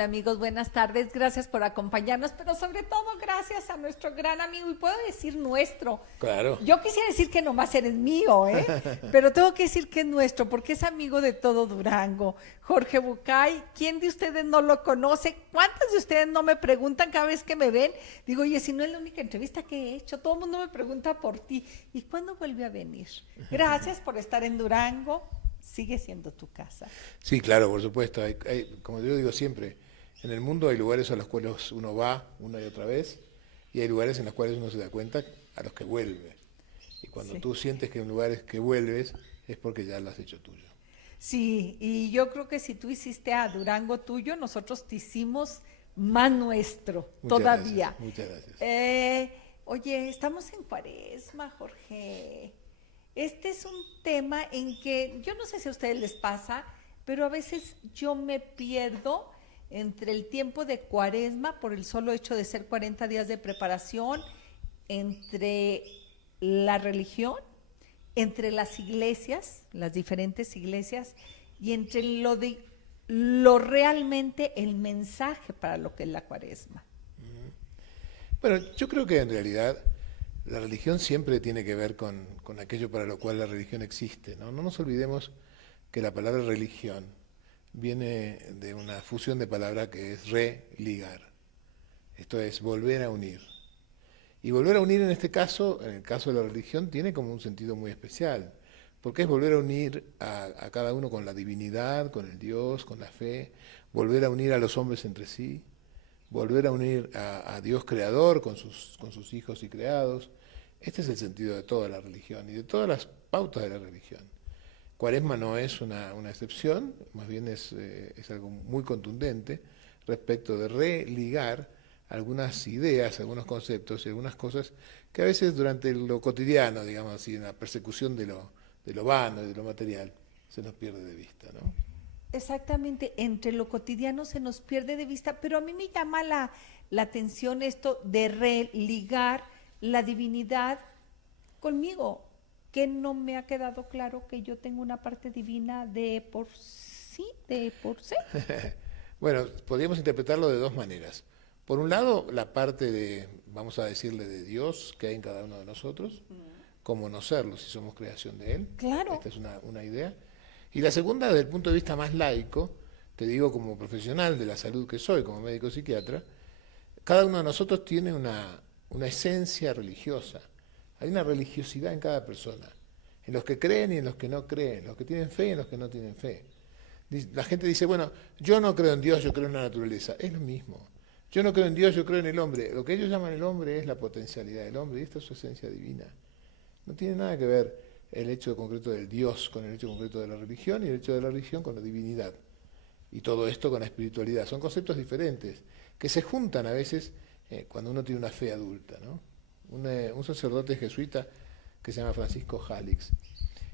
Hola amigos, buenas tardes, gracias por acompañarnos, pero sobre todo gracias a nuestro gran amigo, y puedo decir nuestro. Claro. Yo quisiera decir que nomás eres mío, pero tengo que decir que es nuestro, porque es amigo de todo Durango. Jorge Bucay, ¿quién de ustedes no lo conoce? ¿Cuántos de ustedes no me preguntan cada vez que me ven? Digo, oye, si no es la única entrevista que he hecho, todo el mundo me pregunta por ti. ¿Y cuándo vuelve a venir? Gracias por estar en Durango. Sigue siendo tu casa. Sí, claro, por supuesto. Como yo digo siempre, en el mundo hay lugares a los cuales uno va una y otra vez y hay lugares en los cuales uno se da cuenta a los que vuelve. Y cuando Sí. tú sientes que en lugares que vuelves es porque ya lo has hecho tuyo. Sí, y yo creo que si tú hiciste a Durango tuyo, nosotros te hicimos más nuestro Muchas todavía. gracias, muchas gracias. Oye, estamos en Cuaresma, Jorge. Este es un tema en que yo no sé si a ustedes les pasa, pero a veces yo me pierdo entre el tiempo de Cuaresma por el solo hecho de ser 40 días de preparación, entre la religión, entre las iglesias, las diferentes iglesias, y entre lo realmente el mensaje para lo que es la Cuaresma. Bueno, yo creo que en realidad la religión siempre tiene que ver con aquello para lo cual la religión existe, ¿no? No nos olvidemos que la palabra religión viene de una fusión de palabras que es religar. Esto es volver a unir. Y volver a unir en este caso, en el caso de la religión, tiene como un sentido muy especial, porque es volver a unir a cada uno con la divinidad, con el Dios, con la fe, volver a unir a los hombres entre sí, volver a unir a Dios creador con sus hijos y creados. Este es el sentido de toda la religión y de todas las pautas de la religión. Cuaresma no es una excepción, más bien es algo muy contundente respecto de religar algunas ideas, algunos conceptos y algunas cosas que a veces durante lo cotidiano, digamos así, en la persecución de lo vano y de lo material, se nos pierde de vista, ¿no? Exactamente, entre lo cotidiano se nos pierde de vista, pero a mí me llama la atención esto de religar la divinidad conmigo, que no me ha quedado claro que yo tengo una parte divina de por sí, de por sí. Bueno, podríamos interpretarlo de dos maneras. Por un lado, la parte de, vamos a decirle, de Dios que hay en cada uno de nosotros, como no serlo si somos creación de Él. Claro. Esta es una idea. Y la segunda, desde el punto de vista más laico, te digo como profesional de la salud que soy, como médico psiquiatra, cada uno de nosotros tiene una esencia religiosa. Hay una religiosidad en cada persona, en los que creen y en los que no creen, en los que tienen fe y en los que no tienen fe. La gente dice, bueno, yo no creo en Dios, yo creo en la naturaleza. Es lo mismo. Yo no creo en Dios, yo creo en el hombre. Lo que ellos llaman el hombre es la potencialidad del hombre y esta es su esencia divina. No tiene nada que ver el hecho concreto del Dios con el hecho concreto de la religión y el hecho de la religión con la divinidad. Y todo esto con la espiritualidad. Son conceptos diferentes que se juntan a veces cuando uno tiene una fe adulta, ¿no? Un sacerdote jesuita que se llama Francisco Jalix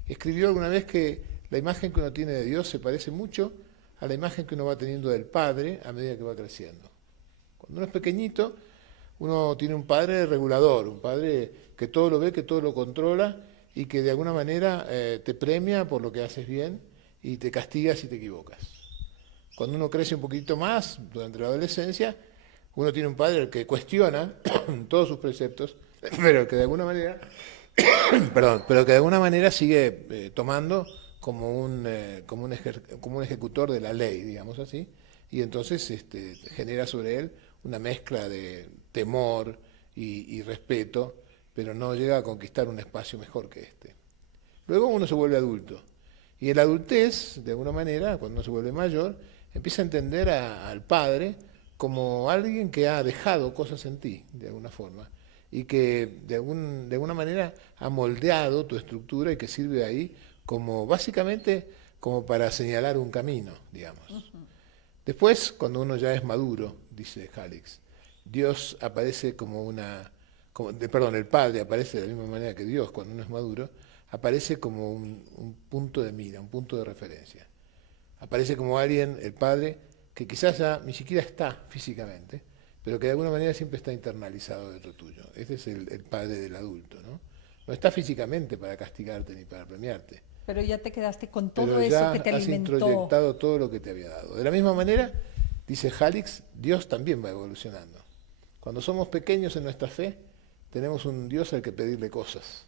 escribió alguna vez que la imagen que uno tiene de Dios se parece mucho a la imagen que uno va teniendo del Padre a medida que va creciendo. Cuando uno es pequeñito, uno tiene un padre regulador, un padre que todo lo ve, que todo lo controla y que de alguna manera te premia por lo que haces bien y te castiga si te equivocas. Cuando uno crece un poquito más, durante la adolescencia, uno tiene un padre que cuestiona todos sus preceptos, pero que de alguna manera, perdón, pero que de alguna manera sigue tomando como un ejecutor de la ley, digamos así, y entonces genera sobre él una mezcla de temor y respeto, pero no llega a conquistar un espacio mejor que este. Luego uno se vuelve adulto, y en la adultez, de alguna manera, cuando uno se vuelve mayor, empieza a entender al padre como alguien que ha dejado cosas en ti, de alguna forma, y que de alguna manera ha moldeado tu estructura y que sirve ahí como básicamente como para señalar un camino, digamos. Después, cuando uno ya es maduro, dice Jalix, Dios aparece perdón, el Padre aparece de la misma manera que Dios cuando uno es maduro, aparece como un punto de mira, un punto de referencia. Aparece como alguien, el Padre, que quizás ya ni siquiera está físicamente, pero que de alguna manera siempre está internalizado dentro tuyo. Este es el Padre del adulto, ¿no? No está físicamente para castigarte ni para premiarte, Pero ya te quedaste con todo pero eso ya que te has alimentó. introyectado todo lo que te había dado. De la misma manera dice Jalix, Dios también va evolucionando. Cuando somos pequeños en nuestra fe, tenemos un Dios al que pedirle cosas,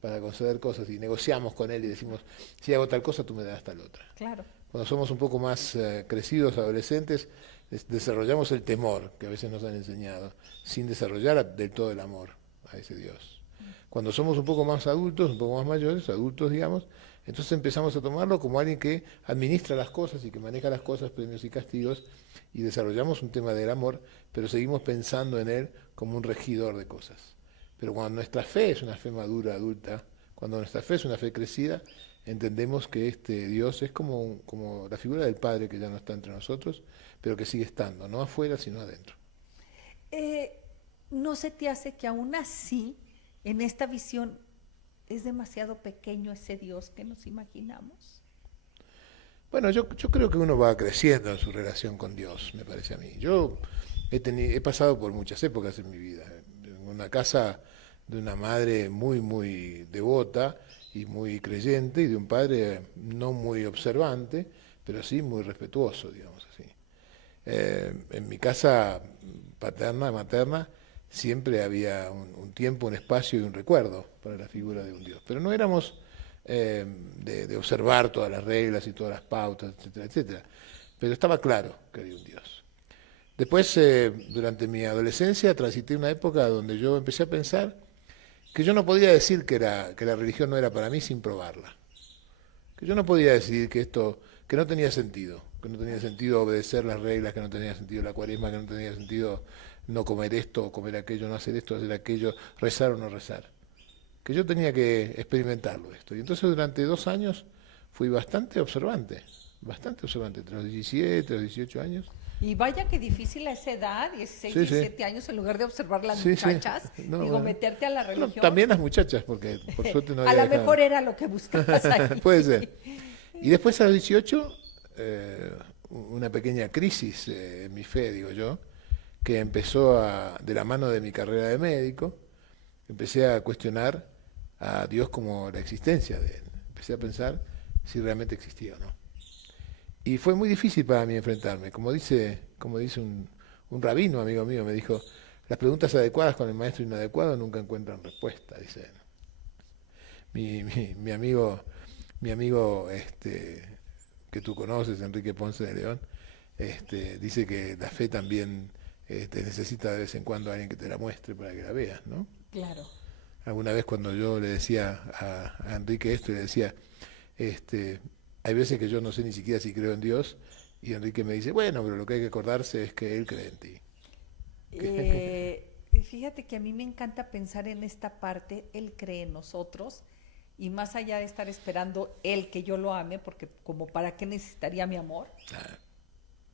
para conceder cosas, y negociamos con Él y decimos, si hago tal cosa, tú me das tal otra. Claro. Cuando somos un poco más crecidos, adolescentes, desarrollamos el temor que a veces nos han enseñado, sin desarrollar del todo el amor a ese Dios. Cuando somos un poco más adultos, un poco más mayores, adultos digamos, entonces empezamos a tomarlo como alguien que administra las cosas y que maneja las cosas, premios y castigos, y desarrollamos un tema del amor, pero seguimos pensando en Él como un regidor de cosas. Pero cuando nuestra fe es una fe madura, adulta, cuando nuestra fe es una fe crecida, entendemos que este Dios es como la figura del Padre que ya no está entre nosotros, pero que sigue estando, no afuera, sino adentro. ¿No se te hace que aún así, en esta visión, es demasiado pequeño ese Dios que nos imaginamos? Bueno, yo creo que uno va creciendo en su relación con Dios, me parece a mí. Yo he pasado por muchas épocas en mi vida. En una casa de una madre muy, muy devota y muy creyente, y de un padre no muy observante, pero sí muy respetuoso, digamos así. En mi casa paterna, materna, siempre había un tiempo, un espacio y un recuerdo para la figura de un Dios. Pero no éramos de observar todas las reglas y todas las pautas, etcétera, etcétera. Pero estaba claro que había un Dios. Después, durante mi adolescencia, transité una época donde yo empecé a pensar que yo no podía decir que la religión no era para mí sin probarla. Que yo no podía decidir que no tenía sentido, obedecer las reglas, que no tenía sentido la cuaresma, que no tenía sentido no comer esto o comer aquello, no hacer esto, hacer aquello, rezar o no rezar. Que yo tenía que experimentarlo esto. Y entonces durante 2 años fui bastante observante, entre los 17, los 18 años. Y vaya que difícil a esa edad, 16, Sí, sí. 17 años, en lugar de observar las Sí, sí. muchachas, No, digo, bueno. meterte a la Bueno, religión. también las muchachas, porque por suerte no A había lo dejado. mejor era lo que buscabas ahí. Puede ser. Y después a los 18, una pequeña crisis en mi fe, digo yo, que empezó de la mano de mi carrera de médico. Empecé a cuestionar a Dios como la existencia de Él. Empecé a pensar si realmente existía o no. Y fue muy difícil para mí enfrentarme. Como dice un rabino, amigo mío, me dijo, las preguntas adecuadas con el maestro inadecuado nunca encuentran respuesta, dice él. Mi amigo que tú conoces, Enrique Ponce de León, dice que la fe también necesita de vez en cuando a alguien que te la muestre para que la veas, ¿no? Claro. Alguna vez cuando yo le decía a Enrique esto, le decía, hay veces que yo no sé ni siquiera si creo en Dios, y Enrique me dice, bueno, pero lo que hay que acordarse es que Él cree en ti. Fíjate que a mí me encanta pensar en esta parte, Él cree en nosotros, y más allá de estar esperando Él que yo lo ame, porque como para qué necesitaría mi amor,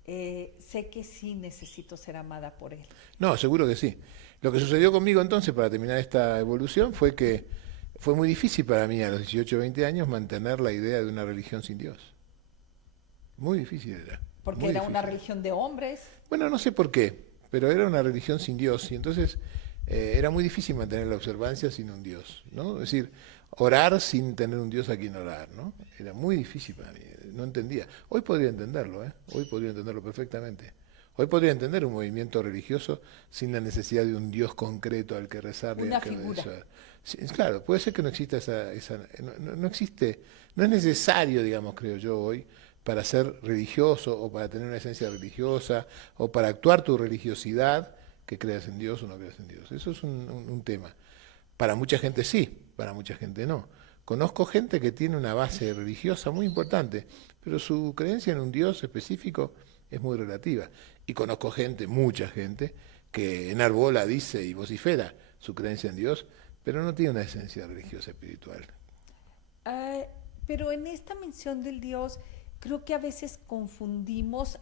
sé que sí necesito ser amada por Él. No, seguro que sí. Lo que sucedió conmigo entonces, para terminar esta evolución, fue que fue muy difícil para mí a los 18 o 20 años mantener la idea de una religión sin Dios. Muy difícil era. Porque muy era difícil. una religión de hombres. Bueno, no sé por qué, pero era una religión sin Dios, y entonces era muy difícil mantener la observancia sin un Dios, ¿no? Es decir, orar sin tener un Dios a quien orar, ¿no? Era muy difícil para mí, no entendía. Hoy podría entenderlo, hoy podría entenderlo perfectamente. Hoy podría entender un movimiento religioso sin la necesidad de un Dios concreto al que rezarle. Una al que figura. obedecer. Sí, claro, puede ser que no exista no existe, no es necesario, digamos, creo yo hoy, para ser religioso o para tener una esencia religiosa o para actuar tu religiosidad, que creas en Dios o no creas en Dios. Eso es un tema. Para mucha gente sí, para mucha gente no. Conozco gente que tiene una base religiosa muy importante, pero su creencia en un Dios específico es muy relativa. Y conozco gente, mucha gente, que enarbola, dice y vocifera su creencia en Dios, pero no tiene una esencia religiosa espiritual. Pero en esta mención del Dios, creo que a veces confundimos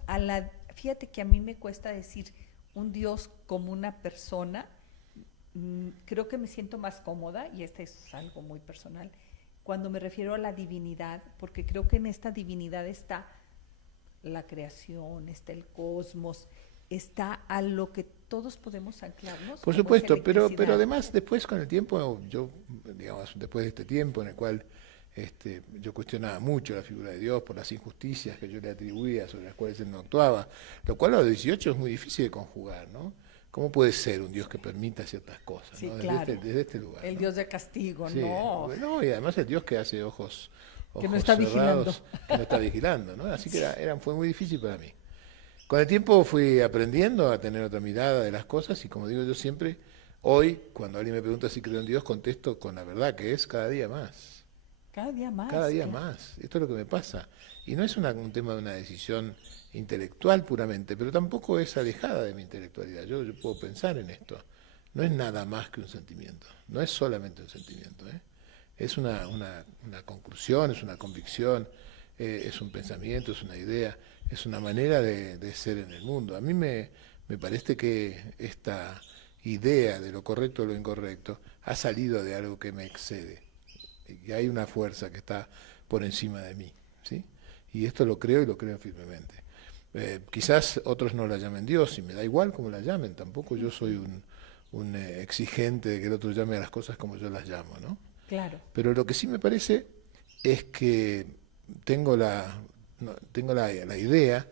fíjate que a mí me cuesta decir un Dios como una persona. Creo que me siento más cómoda, y este es algo muy personal, cuando me refiero a la divinidad, porque creo que en esta divinidad está la creación, está el cosmos, está a lo que todos podemos anclarnos. Por supuesto, pero además después con el tiempo, yo, digamos, después de este tiempo en el cual yo cuestionaba mucho la figura de Dios por las injusticias que yo le atribuía, sobre las cuales él no actuaba, lo cual a los 18 es muy difícil de conjugar, ¿no? ¿Cómo puede ser un Dios que permita ciertas cosas, Sí, ¿no? claro. Desde este lugar, El ¿no? Dios de castigo, Sí, no. bueno, y además el Dios que hace ojos Que no está vigilando. cerrados, que no está vigilando, ¿no? Así que fue muy difícil para mí. Con el tiempo fui aprendiendo a tener otra mirada de las cosas y como digo yo siempre, hoy cuando alguien me pregunta si creo en Dios, contesto con la verdad que es cada día más. Cada día más. Cada día claro. más. Esto es lo que me pasa. Y no es un tema de una decisión intelectual puramente, pero tampoco es alejada de mi intelectualidad. Yo puedo pensar en esto. No es nada más que un sentimiento. No es solamente un sentimiento. Es una conclusión, es una convicción, es un pensamiento, es una idea, es una manera de ser en el mundo. A mí me parece que esta idea de lo correcto o lo incorrecto ha salido de algo que me excede. Y hay una fuerza que está por encima de mí, ¿sí? Y esto lo creo y lo creo firmemente. Quizás otros no la llamen Dios, y me da igual cómo la llamen, tampoco yo soy un exigente de que el otro llame a las cosas como yo las llamo, ¿no? Claro. Pero lo que sí me parece es que tengo la idea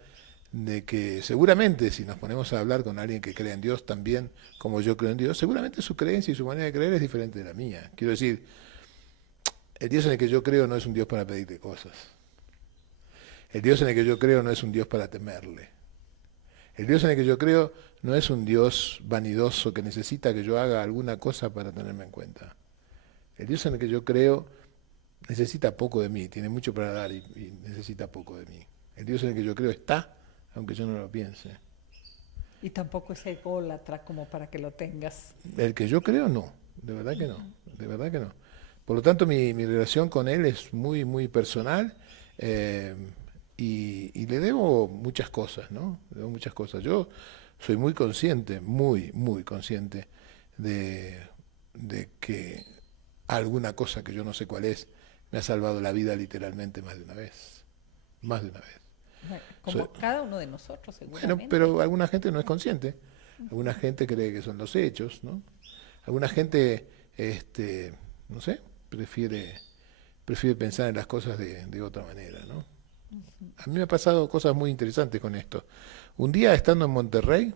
de que seguramente si nos ponemos a hablar con alguien que cree en Dios también como yo creo en Dios, seguramente su creencia y su manera de creer es diferente de la mía. Quiero decir, el Dios en el que yo creo no es un Dios para pedirle cosas. El Dios en el que yo creo no es un Dios para temerle. El Dios en el que yo creo no es un Dios vanidoso que necesita que yo haga alguna cosa para tenerme en cuenta. El Dios en el que yo creo necesita poco de mí, tiene mucho para dar y necesita poco de mí. El Dios en el que yo creo está, aunque yo no lo piense. Y tampoco es ególatra como para que lo tengas. El que yo creo no, de verdad que no, de verdad que no. Por lo tanto, mi relación con él es muy, muy personal y le debo muchas cosas, ¿no? Le debo muchas cosas. Yo soy muy consciente, muy, muy consciente de que alguna cosa que yo no sé cuál es me ha salvado la vida literalmente más de una vez. Más de una vez. Bueno, como cada uno de nosotros, seguramente. Bueno, pero alguna gente no es consciente. Alguna gente cree que son los hechos, ¿no? Alguna gente, no sé, prefiere pensar en las cosas de otra manera, ¿no? A mí me ha pasado cosas muy interesantes con esto. Un día, estando en Monterrey,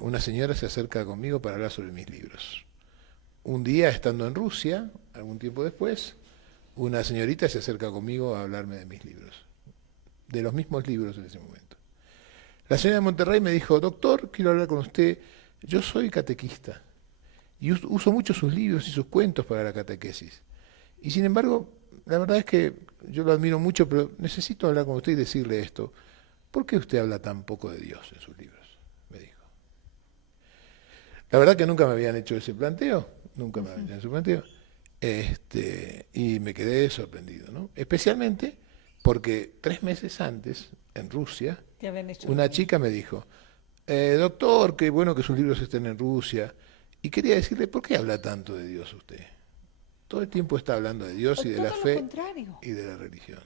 una señora se acerca conmigo para hablar sobre mis libros. Un día, estando en Rusia, algún tiempo después, una señorita se acerca conmigo a hablarme de mis libros, de los mismos libros en ese momento. La señora de Monterrey me dijo: doctor, quiero hablar con usted, yo soy catequista y uso mucho sus libros y sus cuentos para la catequesis. Y sin embargo, la verdad es que yo lo admiro mucho, pero necesito hablar con usted y decirle esto. ¿Por qué usted habla tan poco de Dios en sus libros?, me dijo. La verdad que nunca me habían hecho ese planteo, nunca me habían hecho ese planteo, y me quedé sorprendido, ¿no? Especialmente porque 3 meses antes, en Rusia, Te habían hecho una chica me dijo: doctor, qué bueno que sus libros estén en Rusia. Y quería decirle: ¿por qué habla tanto de Dios usted? Todo el tiempo está hablando de Dios y de la fe y de la religión.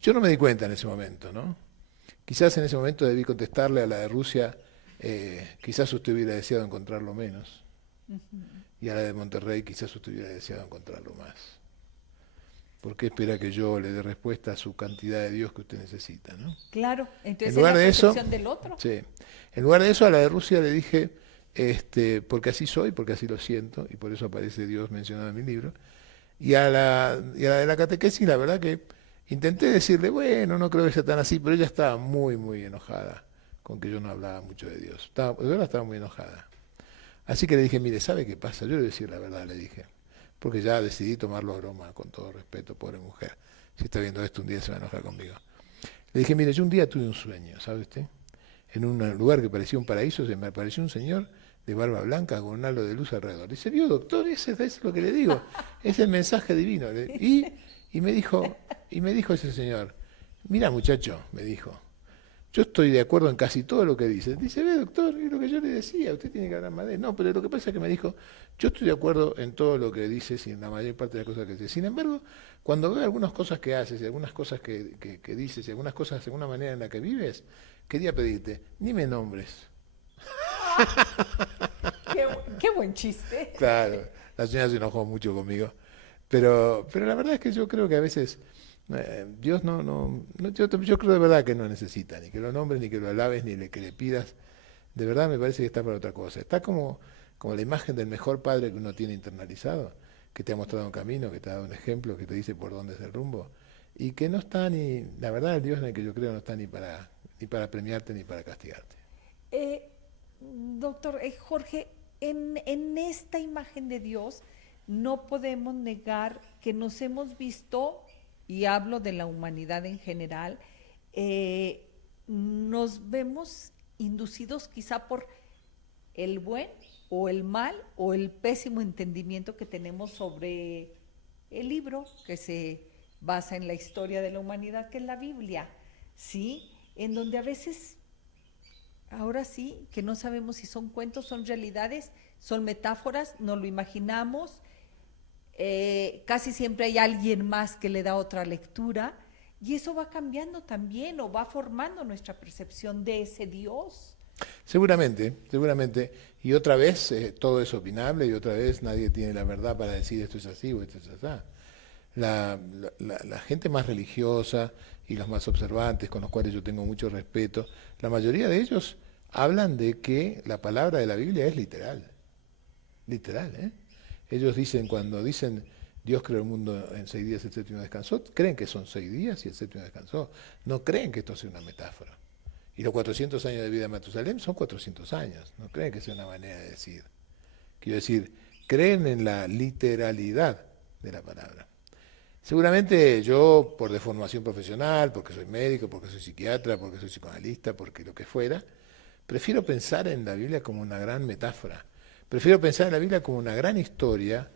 Yo no me di cuenta en ese momento, ¿no? Quizás en ese momento debí contestarle a la de Rusia: quizás usted hubiera deseado encontrarlo menos. Y a la de Monterrey: quizás usted hubiera deseado encontrarlo más. ¿Por qué espera que yo le dé respuesta a su cantidad de Dios que usted necesita, ¿no? Claro, entonces en lugar es la de eso, percepción del otro. Sí. En lugar de eso, a la de Rusia le dije: porque así soy, porque así lo siento, y por eso aparece Dios mencionado en mi libro. Y a la de la catequesis, la verdad que intenté decirle: bueno, no creo que sea tan así, pero ella estaba muy, muy enojada con que yo no hablaba mucho de Dios. De verdad estaba muy enojada. Así que le dije: mire, ¿sabe qué pasa? Yo le voy a decir la verdad, le dije, porque ya decidí tomarlo a broma, con todo respeto, pobre mujer. Si está viendo esto, un día se va a enojar conmigo. Le dije: mire, yo un día tuve un sueño, ¿sabe usted? En un lugar que parecía un paraíso, se me apareció un señor de barba blanca con un halo de luz alrededor. Dice: ¿vio, doctor? Ese es lo que le digo, es el mensaje divino. Y me dijo ese señor: mira, muchacho, me dijo, yo estoy de acuerdo en casi todo lo que dice. Dice: ve, doctor, es lo que yo le decía, usted tiene que hablar más de él. No, pero lo que pasa es que me dijo: yo estoy de acuerdo en todo lo que dices y en la mayor parte de las cosas que dice. Sin embargo, cuando veo algunas cosas que haces y algunas cosas que dices y algunas cosas de alguna manera en la que vives, quería pedirte, ni me nombres. Qué buen chiste. Claro, la señora se enojó mucho conmigo, Pero la verdad es que yo creo que a veces Dios yo creo de verdad que no necesita ni que lo nombres, ni que lo alabes, ni que le pidas. De verdad me parece que está para otra cosa. Está como la imagen del mejor padre que uno tiene internalizado, que te ha mostrado un camino, que te ha dado un ejemplo, que te dice por dónde es el rumbo, y que no está ni, la verdad el Dios en el que yo creo no está ni para premiarte ni para castigarte. Eh, Doctor Jorge, en esta imagen de Dios no podemos negar que nos hemos visto, y hablo de la humanidad en general, nos vemos inducidos quizá por el buen o el mal o el pésimo entendimiento que tenemos sobre el libro que se basa en la historia de la humanidad, que es la Biblia, ¿sí? En donde a veces, ahora sí, que no sabemos si son cuentos, son realidades, son metáforas, nos lo imaginamos, casi siempre hay alguien más que le da otra lectura, y eso va cambiando también o va formando nuestra percepción de ese Dios. Seguramente, seguramente. Y otra vez todo es opinable y otra vez nadie tiene la verdad para decir esto es así o esto es así. La gente más religiosa y los más observantes, con los cuales yo tengo mucho respeto, la mayoría de ellos hablan de que la palabra de la Biblia es literal. Literal, ¿eh? Ellos dicen, cuando dicen Dios creó el mundo en 6 días, el séptimo descansó, creen que son 6 días y el séptimo descansó. No creen que esto sea una metáfora. Y los 400 años de vida de Matusalén son 400 años. No creen que sea una manera de decir. Quiero decir, creen en la literalidad de la palabra. Seguramente yo, por deformación profesional, porque soy médico, porque soy psiquiatra, porque soy psicoanalista, porque lo que fuera, prefiero pensar en la Biblia como una gran metáfora. Prefiero pensar en la Biblia como una gran historia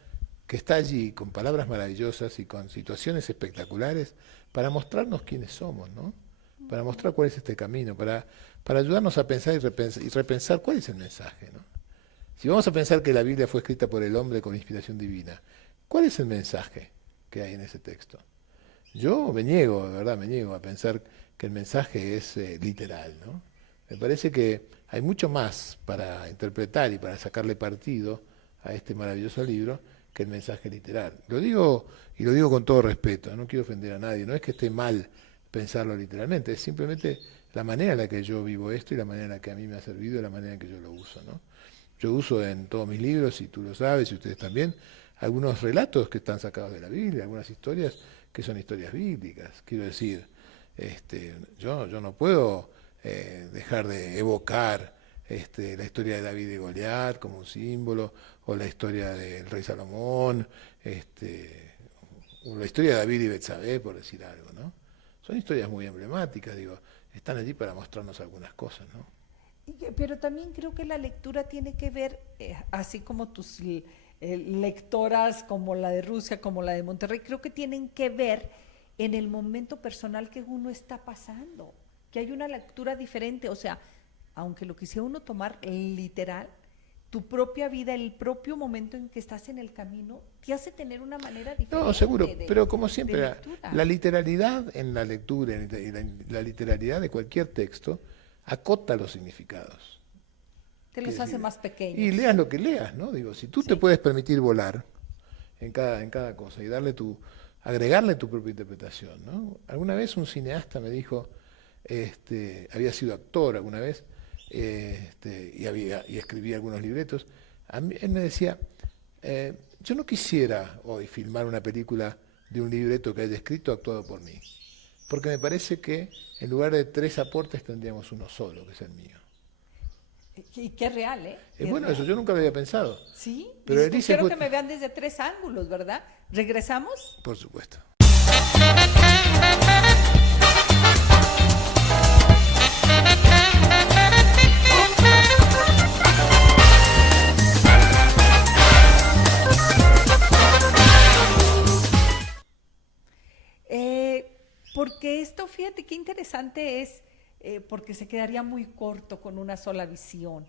que está allí con palabras maravillosas y con situaciones espectaculares para mostrarnos quiénes somos, ¿no? Para mostrar cuál es este camino, para ayudarnos a pensar y repensar cuál es el mensaje, ¿no? Si vamos a pensar que la Biblia fue escrita por el hombre con inspiración divina, ¿cuál es el mensaje que hay en ese texto? Yo me niego, de verdad me niego a pensar que el mensaje es literal, ¿no? Me parece que hay mucho más para interpretar y para sacarle partido a este maravilloso libro que el mensaje literal. Lo digo y lo digo con todo respeto, no quiero ofender a nadie, no es que esté mal pensarlo literalmente, es simplemente la manera en la que yo vivo esto y la manera en la que a mí me ha servido y la manera en que yo lo uso, ¿no? Yo uso en todos mis libros, y tú lo sabes, y ustedes también, algunos relatos que están sacados de la Biblia, algunas historias que son historias bíblicas. Quiero decir, yo no puedo dejar de evocar la historia de David y Goliat como un símbolo, o la historia del rey Salomón, o la historia de David y Betsabé, por decir algo, ¿no? Son historias muy emblemáticas, digo, están allí para mostrarnos algunas cosas, ¿no? Pero también creo que la lectura tiene que ver, así como tus lectoras, como la de Rusia, como la de Monterrey, creo que tienen que ver en el momento personal que uno está pasando, que hay una lectura diferente, o sea, aunque lo quisiera uno tomar literal, tu propia vida, el propio momento en que estás en el camino, te hace tener una manera diferente. No, seguro, pero como siempre, la literalidad en la lectura y la literalidad de cualquier texto acota los significados. Te los hace más pequeños. Y leas lo que leas, ¿no? Digo, si tú te puedes permitir volar en cada cosa y agregarle tu propia interpretación, ¿no? Alguna vez un cineasta me dijo, había sido actor alguna vez, y escribía algunos libretos. Él me decía, yo no quisiera hoy filmar una película de un libreto que haya escrito actuado por mí, porque me parece que en lugar de 3 aportes tendríamos uno solo, que es el mío. Y qué real, ¿eh? Es bueno eso, yo nunca lo había pensado. Sí, pero él dice quiero que me vean desde 3 ángulos, ¿verdad? ¿Regresamos? Por supuesto. Porque esto, fíjate qué interesante es, porque se quedaría muy corto con una sola visión.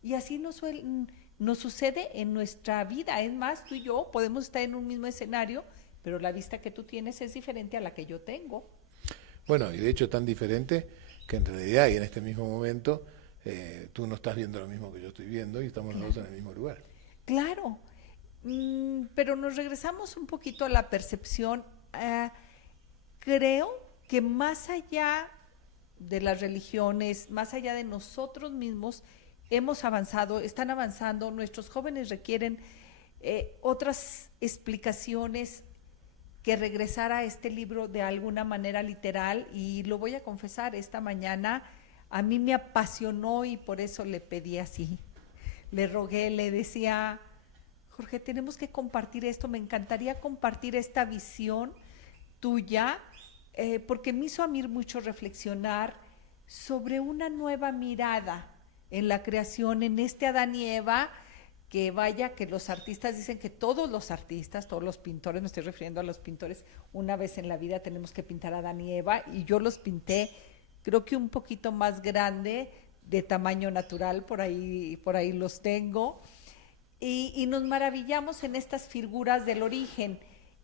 Y así nos sucede en nuestra vida. Es más, tú y yo podemos estar en un mismo escenario, pero la vista que tú tienes es diferente a la que yo tengo. Bueno, y de hecho tan diferente que en realidad y en este mismo momento tú no estás viendo lo mismo que yo estoy viendo y estamos los dos en el mismo lugar. Claro. pero nos regresamos un poquito a la percepción. Creo que más allá de las religiones, más allá de nosotros mismos, hemos avanzado, están avanzando, nuestros jóvenes requieren otras explicaciones, que regresar a este libro de alguna manera literal, y lo voy a confesar, esta mañana a mí me apasionó y por eso le pedí así, le rogué, le decía, Jorge, tenemos que compartir esto, me encantaría compartir esta visión tuya, porque me hizo a mí mucho reflexionar sobre una nueva mirada en la creación, en este Adán y Eva, que vaya, que los artistas dicen que todos los artistas, todos los pintores, me estoy refiriendo a los pintores, una vez en la vida tenemos que pintar a Adán y Eva, y yo los pinté, creo que un poquito más grande, de tamaño natural, por ahí los tengo, y nos maravillamos en estas figuras del origen,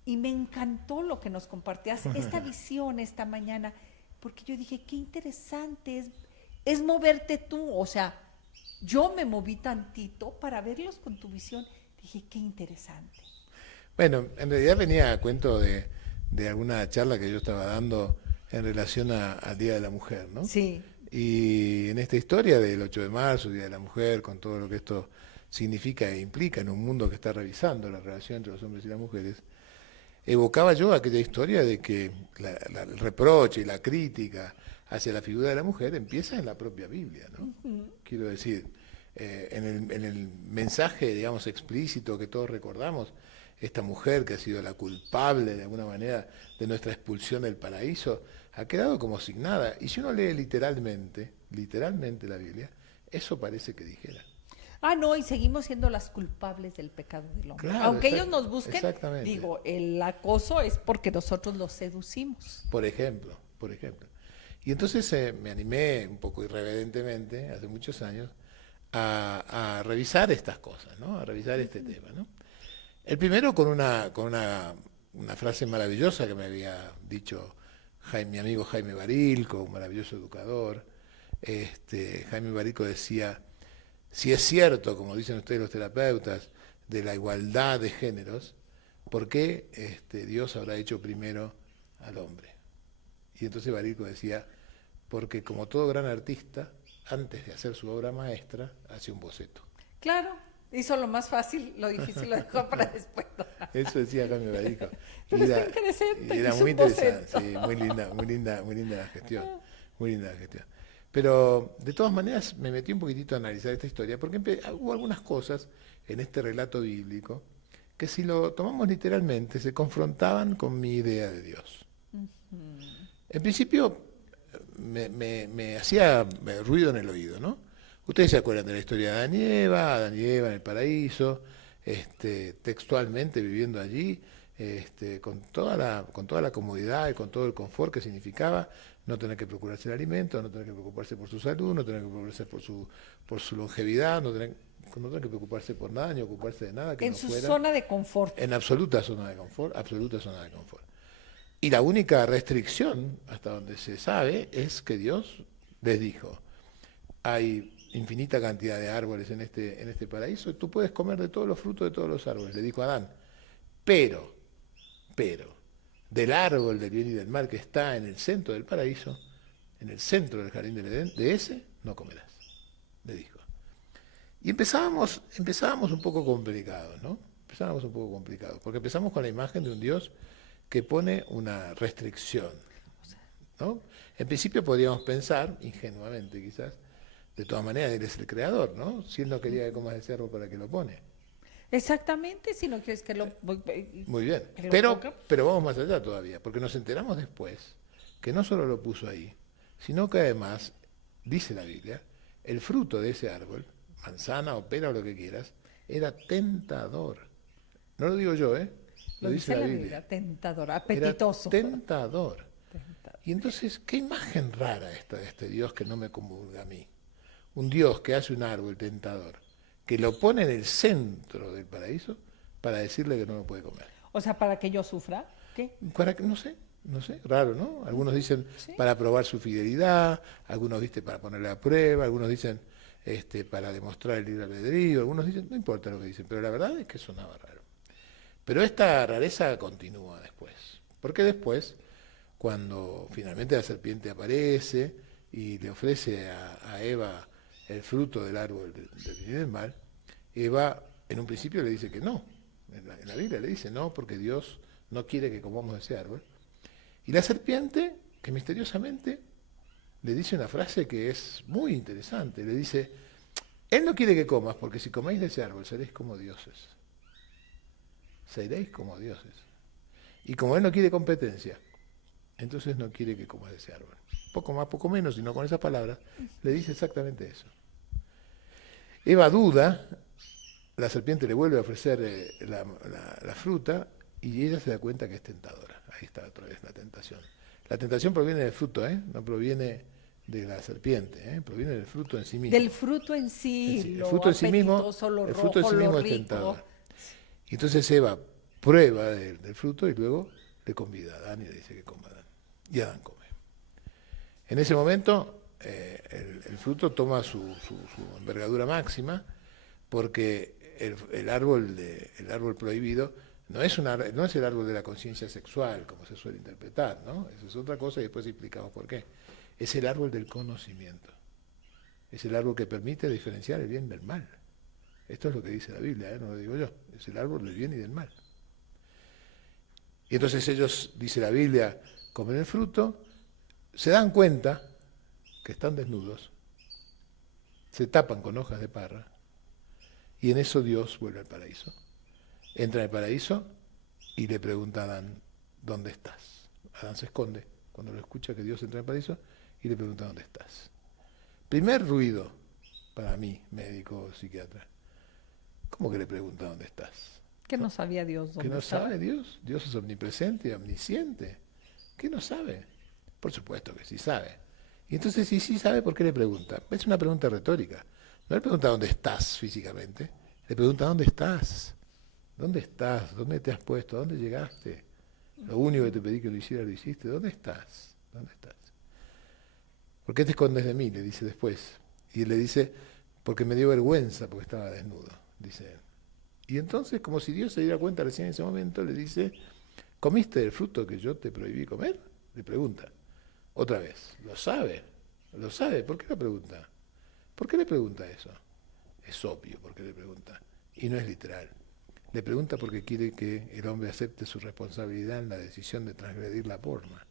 y me encantó lo que nos compartías, esta visión esta mañana, porque yo dije, qué interesante es moverte tú, o sea, yo me moví tantito para verlos con tu visión. Dije, qué interesante. Bueno, en realidad venía a cuento de alguna charla que yo estaba dando en relación al Día de la Mujer, ¿no? Sí. Y en esta historia del 8 de marzo, Día de la Mujer, con todo lo que esto significa e implica en un mundo que está revisando la relación entre los hombres y las mujeres, evocaba yo aquella historia de que el reproche y la crítica hacia la figura de la mujer empieza en la propia Biblia, ¿no? Quiero decir, en el mensaje, digamos, explícito que todos recordamos, esta mujer que ha sido la culpable de alguna manera de nuestra expulsión del paraíso, ha quedado como signada. Y si uno lee literalmente la Biblia, eso parece que dijera. No, y seguimos siendo las culpables del pecado del hombre. Claro, aunque ellos nos busquen, exactamente. digo, el acoso es porque nosotros los seducimos. Por ejemplo. Y entonces me animé un poco irreverentemente, hace muchos años, a revisar estas cosas, ¿no? A revisar este tema, ¿no? El primero con una frase maravillosa que me había dicho mi amigo Jaime Barilco, un maravilloso educador. Jaime Barilco decía, si es cierto, como dicen ustedes los terapeutas, de la igualdad de géneros, ¿por qué Dios habrá hecho primero al hombre? Y entonces Barilco decía, porque como todo gran artista, antes de hacer su obra maestra, hace un boceto. Claro, hizo lo más fácil, lo difícil lo dejó para después. Eso decía Jaime Barilco. Pero está interesante. Y era muy interesante, sí, muy linda la gestión, muy linda la gestión. Pero de todas maneras me metí un poquitito a analizar esta historia, porque hubo algunas cosas en este relato bíblico que si lo tomamos literalmente se confrontaban con mi idea de Dios. En principio me hacía ruido en el oído, ¿no? Ustedes se acuerdan de la historia de Adán y Eva en el paraíso, textualmente viviendo allí, con toda la comodidad y con todo el confort que significaba no tener que procurarse el alimento, no tener que preocuparse por su salud, no tener que preocuparse por su longevidad, no tener que preocuparse por nada, ni ocuparse de nada que en no su fuera. Zona de confort. En absoluta zona de confort, Y la única restricción, hasta donde se sabe, es que Dios les dijo, hay infinita cantidad de árboles en este paraíso, y tú puedes comer de todos los frutos de todos los árboles, le dijo Adán, pero, del árbol del bien y del mal que está en el centro del paraíso, en el centro del jardín del Edén, de ese no comerás, le dijo. Y empezábamos un poco complicados, ¿no? Porque empezamos con la imagen de un Dios que pone una restricción, ¿no? En principio podríamos pensar, ingenuamente quizás, de todas maneras, Él es el creador, ¿no? Si Él no quería que comas ese árbol, ¿para qué lo pone? Exactamente, si no quieres que lo... Muy bien, pero vamos más allá todavía, porque nos enteramos después que no solo lo puso ahí, sino que además, dice la Biblia, el fruto de ese árbol, manzana o pera o lo que quieras, era tentador. No lo digo yo, Lo dice la Biblia, tentador, apetitoso. Era tentador. Y entonces, qué imagen rara esta de este Dios que no me comulga a mí. Un Dios que hace un árbol tentador, que lo pone en el centro del paraíso para decirle que no lo puede comer. O sea, ¿para que yo sufra? ¿Qué? Para que, no sé, raro, ¿no? Algunos dicen para probar su fidelidad, algunos dicen para ponerle a prueba, algunos dicen para demostrar el libre albedrío, algunos dicen, no importa lo que dicen, pero la verdad es que sonaba raro. Pero esta rareza continúa después. Porque después, cuando finalmente la serpiente aparece y le ofrece a Eva el fruto del árbol del bien y del mal, Eva en un principio le dice que no. En la Biblia le dice no, porque Dios no quiere que comamos ese árbol. Y la serpiente, que misteriosamente le dice una frase que es muy interesante. Le dice, Él no quiere que comas, porque si coméis de ese árbol seréis como dioses. Seréis como dioses. Y como Él no quiere competencia, entonces no quiere que comas de ese árbol. Poco más, poco menos, sino con esas palabras, le dice exactamente eso. Eva duda, la serpiente le vuelve a ofrecer la fruta y ella se da cuenta que es tentadora. Ahí está otra vez la tentación. La tentación proviene del fruto, no proviene de la serpiente, proviene del fruto en sí mismo. Del fruto en sí, El fruto en sí mismo, lo el rojo, fruto en sí mismo lo es rico. tentador. Y entonces Eva prueba del fruto y luego le convida a Adán y le dice que coma Adán. Y Adán come. En ese momento el fruto toma su envergadura máxima porque el árbol prohibido no es el árbol de la conciencia sexual, como se suele interpretar, ¿no? Eso es otra cosa y después explicamos por qué. Es el árbol del conocimiento. Es el árbol que permite diferenciar el bien del mal. Esto es lo que dice la Biblia, no lo digo yo. Es el árbol del bien y del mal. Y entonces ellos, dice la Biblia, comen el fruto, se dan cuenta que están desnudos, se tapan con hojas de parra, y en eso Dios vuelve al paraíso. Entra en el paraíso y le pregunta a Adán, ¿dónde estás? Adán se esconde cuando lo escucha que Dios entra en el paraíso y le pregunta, ¿dónde estás? Primer ruido para mí, médico o psiquiatra. ¿Cómo que le pregunta dónde estás? Que no sabía Dios dónde ¿Que no estaba. sabe Dios? Dios es omnipresente y omnisciente. ¿Qué no sabe? Por supuesto que sí sabe. Y entonces, si sí sabe, ¿por qué le pregunta? Es una pregunta retórica. No le pregunta dónde estás físicamente, le pregunta dónde estás. ¿Dónde estás? ¿Dónde te has puesto? ¿Dónde llegaste? Lo único que te pedí que lo hiciera, lo hiciste. ¿Dónde estás? ¿Dónde estás? ¿Por qué te escondes de mí? Le dice después. Y él le dice, porque me dio vergüenza, porque estaba desnudo, dice él. Y entonces, como si Dios se diera cuenta recién en ese momento, le dice, ¿comiste el fruto que yo te prohibí comer? Le pregunta. Otra vez, ¿lo sabe? ¿Lo sabe? ¿Por qué lo pregunta? ¿Por qué le pregunta eso? Es obvio por qué le pregunta. Y no es literal. Le pregunta porque quiere que el hombre acepte su responsabilidad en la decisión de transgredir la norma.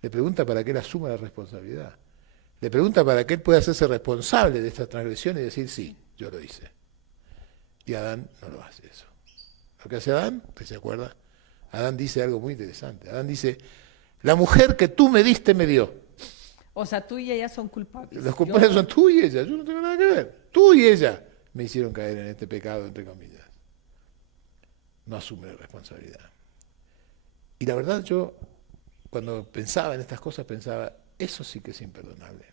Le pregunta para que él asuma la responsabilidad. Le pregunta para que él pueda hacerse responsable de esta transgresión y decir, sí, yo lo hice. Y Adán no lo hace eso. Lo que hace Adán, ¿te se acuerda? Adán dice algo muy interesante. Adán dice, la mujer que tú me diste me dio. O sea, tú y ella son culpables. Los culpables son tú y ella, yo no tengo nada que ver. Tú y ella me hicieron caer en este pecado, entre comillas. No asume la responsabilidad. Y la verdad yo, cuando pensaba en estas cosas, pensaba, eso sí que es imperdonable.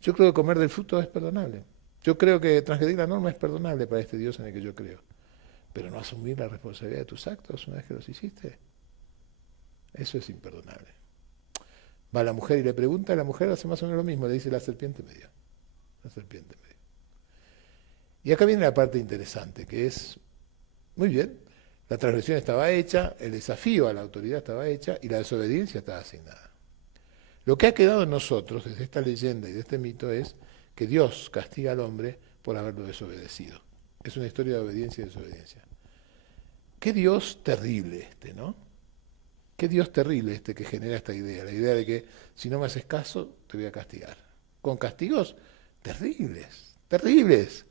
Yo creo que comer del fruto es perdonable. Yo creo que transgredir la norma es perdonable para este Dios en el que yo creo. Pero no asumir la responsabilidad de tus actos una vez que los hiciste, eso es imperdonable. Va la mujer y le pregunta, y la mujer hace más o menos lo mismo, le dice, la serpiente me dio. La serpiente me dio. Y acá viene la parte interesante, que es, muy bien, la transgresión estaba hecha, el desafío a la autoridad estaba hecha y la desobediencia estaba asignada. Lo que ha quedado en nosotros, desde esta leyenda y de este mito, es que Dios castiga al hombre por haberlo desobedecido. Es una historia de obediencia y desobediencia. Qué Dios terrible ¿no? Qué Dios terrible que genera esta idea, la idea de que si no me haces caso, te voy a castigar. Con castigos terribles, terribles.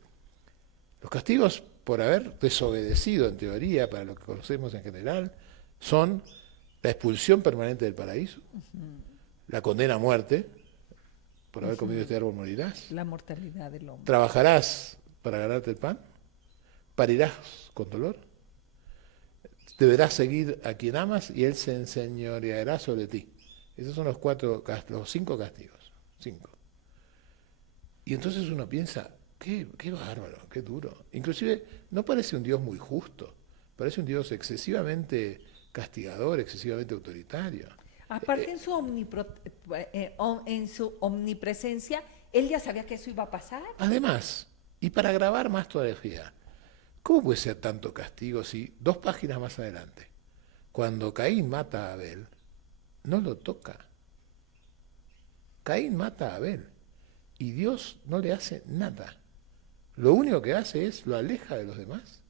Los castigos por haber desobedecido, en teoría, para lo que conocemos en general, son la expulsión permanente del paraíso, la condena a muerte, por haber comido este árbol morirás. La mortalidad del hombre. Trabajarás para ganarte el pan, parirás con dolor, deberás seguir a quien amas y él se enseñoreará sobre ti. Esos son los 5 castigos. 5. Y entonces uno piensa, qué bárbaro, qué duro. Inclusive no parece un Dios muy justo, parece un Dios excesivamente castigador, excesivamente autoritario. Aparte en su omnipresencia, él ya sabía que eso iba a pasar. Además, y para agravar más todavía, ¿Cómo puede ser tanto castigo si 2 páginas más adelante, cuando Caín mata a Abel, no lo toca? Caín mata a Abel y Dios no le hace nada. Lo único que hace es lo aleja de los demás.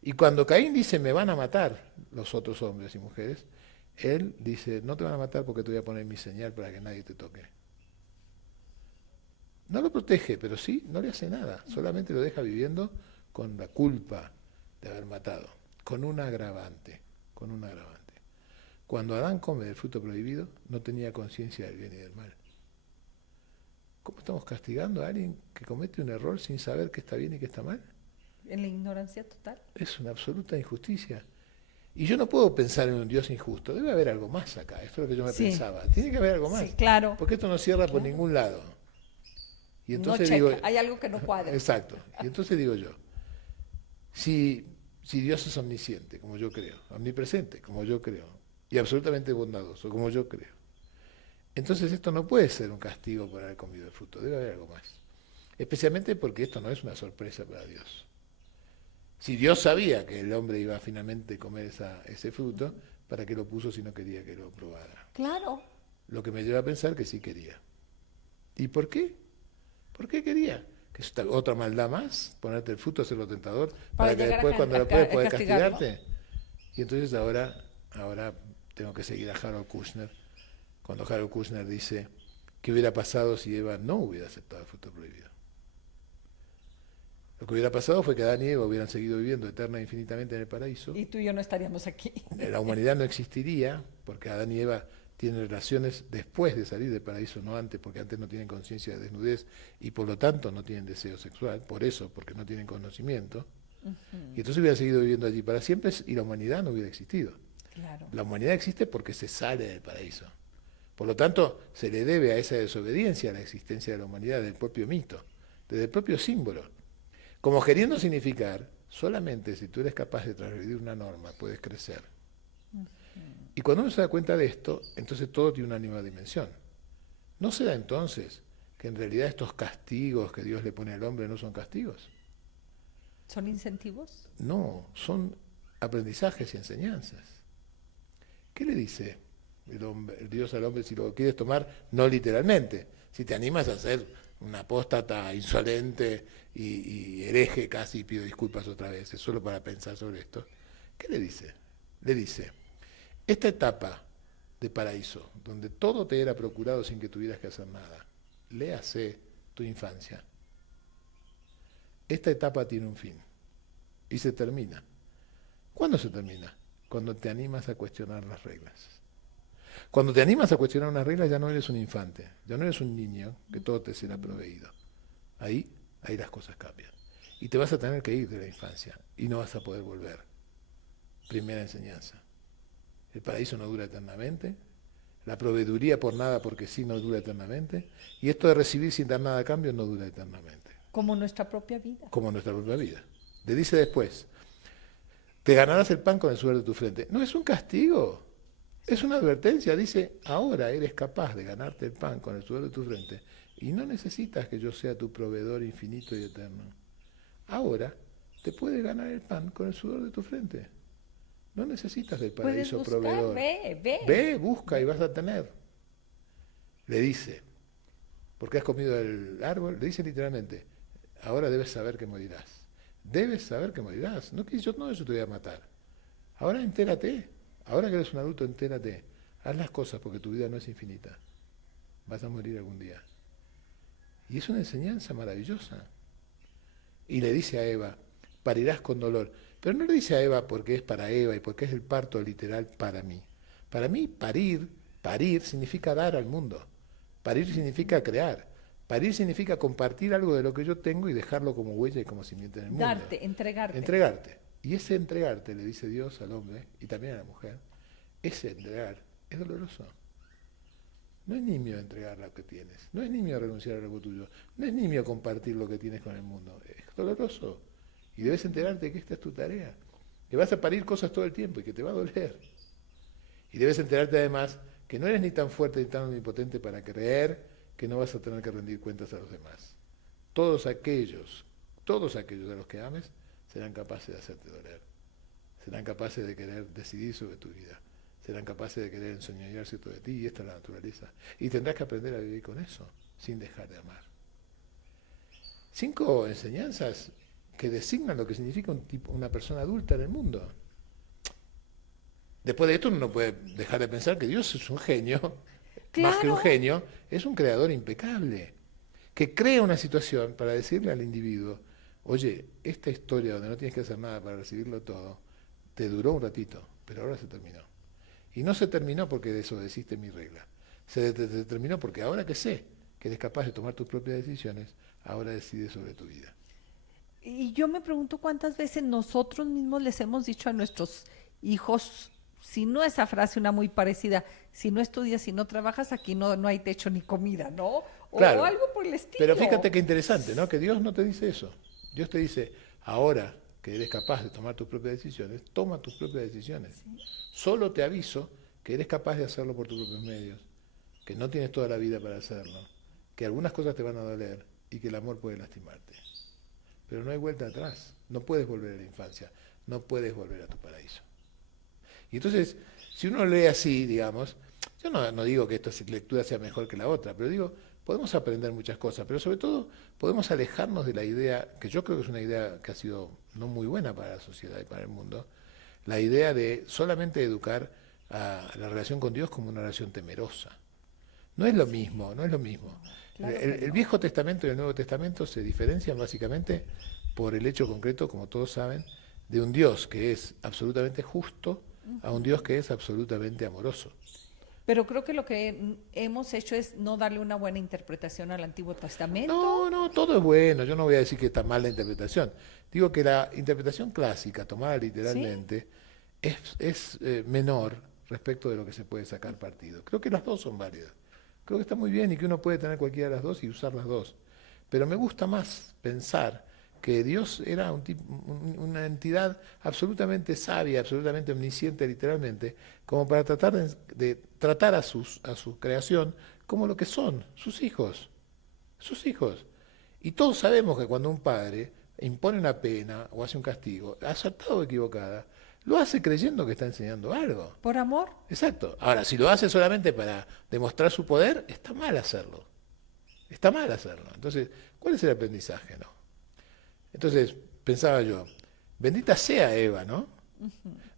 Y cuando Caín dice, me van a matar los otros hombres y mujeres, él dice, no te van a matar porque te voy a poner mi señal para que nadie te toque. No lo protege, pero sí, no le hace nada. Solamente lo deja viviendo con la culpa de haber matado, con un agravante, con un agravante. Cuando Adán come del fruto prohibido, no tenía conciencia del bien y del mal. ¿Cómo estamos castigando a alguien que comete un error sin saber qué está bien y qué está mal? En la ignorancia total. Es una absoluta injusticia. Y yo no puedo pensar en un Dios injusto. Debe haber algo más acá. Esto es lo que yo me pensaba. Tiene que haber algo más. Sí, claro. Porque esto no cierra por ningún lado. Y entonces no digo, checa, hay algo que no cuadra. Exacto. Y entonces digo yo, si Dios es omnisciente, como yo creo, omnipresente, como yo creo, y absolutamente bondadoso, como yo creo, entonces esto no puede ser un castigo por haber comido el fruto. Debe haber algo más. Especialmente porque esto no es una sorpresa para Dios. Si Dios sabía que el hombre iba a finalmente comer ese fruto, ¿para qué lo puso si no quería que lo probara? Claro. Lo que me lleva a pensar que sí quería. ¿Y por qué? ¿Por qué quería? ¿Que es otra maldad más? ¿Ponerte el fruto, hacerlo tentador? Para que después, cuando lo puedes, poder castigarte. Y entonces ahora tengo que seguir a Harold Kushner. Cuando Harold Kushner dice, ¿qué hubiera pasado si Eva no hubiera aceptado el fruto prohibido? Lo que hubiera pasado fue que Adán y Eva hubieran seguido viviendo eterna e infinitamente en el paraíso. Y tú y yo no estaríamos aquí. La humanidad no existiría, porque Adán y Eva tienen relaciones después de salir del paraíso, no antes, porque antes no tienen conciencia de desnudez y por lo tanto no tienen deseo sexual, por eso, porque no tienen conocimiento. Y entonces hubieran seguido viviendo allí para siempre y la humanidad no hubiera existido. Claro. La humanidad existe porque se sale del paraíso. Por lo tanto, se le debe a esa desobediencia a la existencia de la humanidad, del propio mito, desde el propio símbolo. Como queriendo significar, solamente si tú eres capaz de transgredir una norma, puedes crecer. Y cuando uno se da cuenta de esto, entonces todo tiene una nueva dimensión. ¿No será entonces que en realidad estos castigos que Dios le pone al hombre no son castigos? ¿Son incentivos? No, son aprendizajes y enseñanzas. ¿Qué le dice el Dios al hombre si lo quieres tomar no literalmente? Si te animas a ser un apóstata insolente y hereje casi, pido disculpas otra vez, es solo para pensar sobre esto. ¿Qué le dice? Le dice, esta etapa de paraíso, donde todo te era procurado sin que tuvieras que hacer nada, léase tu infancia. Esta etapa tiene un fin y se termina. ¿Cuándo se termina? Cuando te animas a cuestionar las reglas. Cuando te animas a cuestionar unas reglas ya no eres un infante, ya no eres un niño que todo te será proveído. Ahí las cosas cambian. Y te vas a tener que ir de la infancia y no vas a poder volver. Primera enseñanza. El paraíso no dura eternamente, la proveeduría por nada porque sí no dura eternamente, y esto de recibir sin dar nada a cambio no dura eternamente. Como nuestra propia vida. Como nuestra propia vida. Le dice después, te ganarás el pan con el sudor de tu frente. No es un castigo, es una advertencia. Dice, ahora eres capaz de ganarte el pan con el sudor de tu frente y no necesitas que yo sea tu proveedor infinito y eterno. Ahora te puedes ganar el pan con el sudor de tu frente. No necesitas del paraíso buscar, proveedor. Ve, busca y vas a tener. Le dice, porque has comido el árbol, le dice literalmente, ahora debes saber que morirás. Debes saber que morirás. No que yo te voy a matar. Ahora entérate. Ahora que eres un adulto, entérate. Haz las cosas porque tu vida no es infinita. Vas a morir algún día. Y es una enseñanza maravillosa. Y le dice a Eva, parirás con dolor. Pero no le dice a Eva porque es para Eva y porque es el parto literal para mí. Para mí, parir significa dar al mundo. Parir significa crear. Parir significa compartir algo de lo que yo tengo y dejarlo como huella y como simiente en el mundo. Darte, entregarte. Entregarte. Y ese entregarte, le dice Dios al hombre y también a la mujer, ese entregar es doloroso. No es nimio entregar lo que tienes, no es nimio renunciar a algo tuyo, no es nimio compartir lo que tienes con el mundo, es doloroso. Y debes enterarte que esta es tu tarea, que vas a parir cosas todo el tiempo y que te va a doler. Y debes enterarte además que no eres ni tan fuerte ni tan omnipotente para creer que no vas a tener que rendir cuentas a los demás. Todos aquellos a los que ames serán capaces de hacerte doler, serán capaces de querer decidir sobre tu vida, serán capaces de querer ensoñarse de ti, y esta es la naturaleza. Y tendrás que aprender a vivir con eso, sin dejar de amar. 5 enseñanzas que designan lo que significa una persona adulta en el mundo. Después de esto uno no puede dejar de pensar que Dios es un genio, más que un Claro. genio, es un creador impecable, que crea una situación para decirle al individuo, oye, esta historia donde no tienes que hacer nada para recibirlo todo, te duró un ratito, pero ahora se terminó. Y no se terminó porque desobedeciste mi regla, se terminó porque ahora que sé que eres capaz de tomar tus propias decisiones, ahora decides sobre tu vida. Y yo me pregunto cuántas veces nosotros mismos les hemos dicho a nuestros hijos, si no esa frase, una muy parecida, si no estudias, si no trabajas, aquí no hay techo ni comida, ¿no? O Claro, algo por el estilo. pero fíjate qué interesante, ¿no? Que Dios no te dice eso. Dios te dice, ahora que eres capaz de tomar tus propias decisiones, toma tus propias decisiones. Sí. Solo te aviso que eres capaz de hacerlo por tus propios medios, que no tienes toda la vida para hacerlo, que algunas cosas te van a doler y que el amor puede lastimarte. Pero no hay vuelta atrás, no puedes volver a la infancia, no puedes volver a tu paraíso. Y entonces, si uno lee así, digamos, yo no digo que esta lectura sea mejor que la otra, pero digo, podemos aprender muchas cosas, pero sobre todo podemos alejarnos de la idea, que yo creo que es una idea que ha sido no muy buena para la sociedad y para el mundo, la idea de solamente educar a la relación con Dios como una relación temerosa. No es lo mismo, no es lo mismo. Claro que El no. Viejo Testamento y el Nuevo Testamento se diferencian básicamente por el hecho concreto, como todos saben, de un Dios que es absolutamente justo a un Dios que es absolutamente amoroso. Pero creo que lo que hemos hecho es no darle una buena interpretación al Antiguo No, Testamento. no, todo es bueno. Yo no voy a decir que está mal la interpretación. Digo que la interpretación clásica, tomada ¿Sí? literalmente, es menor respecto de lo que se puede sacar partido. Creo que las dos son válidas. Creo que está muy bien y que uno puede tener cualquiera de las dos y usar las dos. Pero me gusta más pensar que Dios era una entidad absolutamente sabia, absolutamente omnisciente literalmente, como para tratar de tratar a su creación como lo que son, sus hijos. Sus hijos. Y todos sabemos que cuando un padre impone una pena o hace un castigo, acertado o equivocada, lo hace creyendo que está enseñando algo. Por amor. Exacto. Ahora, si lo hace solamente para demostrar su poder, está mal hacerlo. Está mal hacerlo. Entonces, ¿cuál es el aprendizaje, no? Entonces, pensaba yo, bendita sea Eva, ¿no?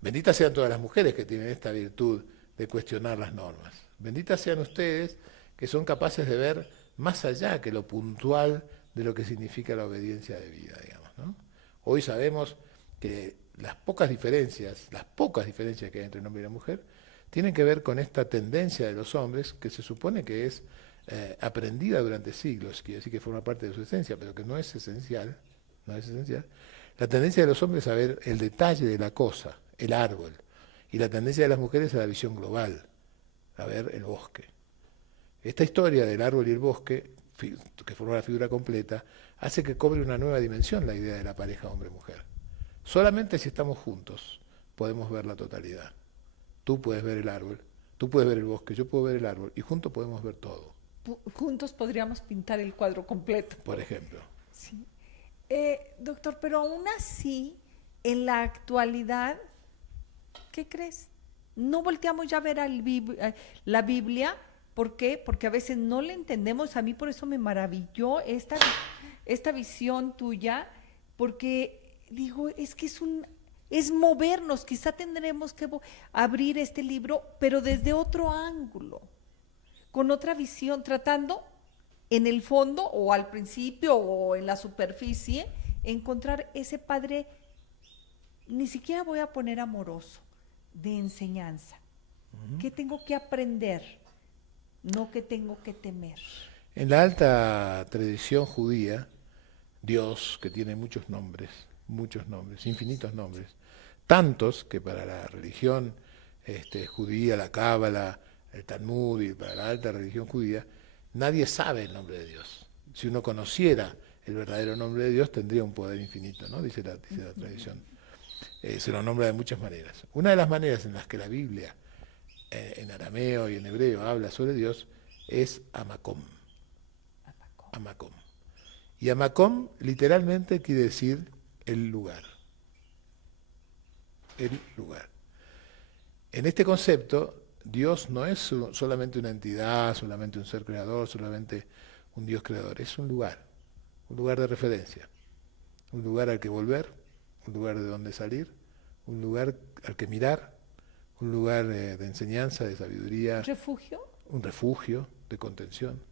Benditas sean todas las mujeres que tienen esta virtud de cuestionar las normas. Benditas sean ustedes que son capaces de ver más allá que lo puntual de lo que significa la obediencia de vida, digamos, ¿no? Hoy sabemos que las pocas diferencias que hay entre el hombre y la mujer, tienen que ver con esta tendencia de los hombres que se supone que es aprendida durante siglos, quiere decir que forma parte de su esencia, pero que no es esencial, no es esencial. La tendencia de los hombres a ver el detalle de la cosa, el árbol, y la tendencia de las mujeres a la visión global, a ver el bosque. Esta historia del árbol y el bosque, que forma la figura completa, hace que cobre una nueva dimensión la idea de la pareja hombre-mujer. Solamente si estamos juntos podemos ver la totalidad. Tú puedes ver el árbol, tú puedes ver el bosque, yo puedo ver el árbol, y juntos podemos ver todo, Juntos podríamos pintar el cuadro completo. por ejemplo. Sí. Doctor, pero aún así, en la actualidad, ¿qué crees? No volteamos ya a ver la Biblia. ¿Por qué? Porque a veces no le entendemos. A mí por eso me maravilló esta visión tuya, porque digo, es que es movernos. Quizá tendremos que abrir este libro, pero desde otro ángulo, con otra visión, tratando en el fondo o al principio o en la superficie, encontrar ese padre, ni siquiera voy a poner amoroso, de enseñanza. ¿Qué tengo que aprender? No que tengo que temer. En la alta tradición judía, Dios, que tiene muchos nombres, infinitos nombres, tantos que para la religión judía, la Cábala, el Talmud y para la alta religión judía, nadie sabe el nombre de Dios. Si uno conociera el verdadero nombre de Dios, tendría un poder infinito, ¿no? Dice la tradición. Se lo nombra de muchas maneras. Una de las maneras en las que la Biblia, en arameo y en hebreo, habla sobre Dios, es Amakom. Amakom. Y Amakom literalmente quiere decir el lugar. el lugar. En este concepto, Dios no es solamente una entidad, solamente un ser creador, solamente un Dios creador, es un lugar de referencia, un lugar al que volver, un lugar de donde salir, un lugar al que mirar, un lugar de enseñanza, de sabiduría, ¿Refugio? un refugio, de contención,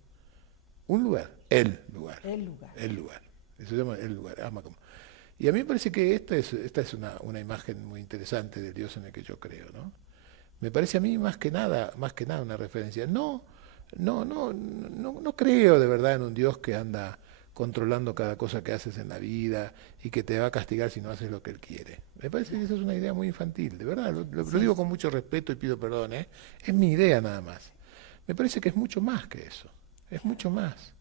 un lugar, el lugar, El lugar. el lugar, eso se llama el lugar, y a mí me parece que esta es una imagen muy interesante del Dios en el que yo creo, ¿no? Me parece a mí más que nada una referencia. No creo de verdad en un Dios que anda controlando cada cosa que haces en la vida y que te va a castigar si no haces lo que Él quiere. Me parece que esa es una idea muy infantil, de verdad, lo digo con mucho respeto y pido perdón, ¿eh? Es mi idea nada más. Me parece que es mucho más que eso, es mucho más,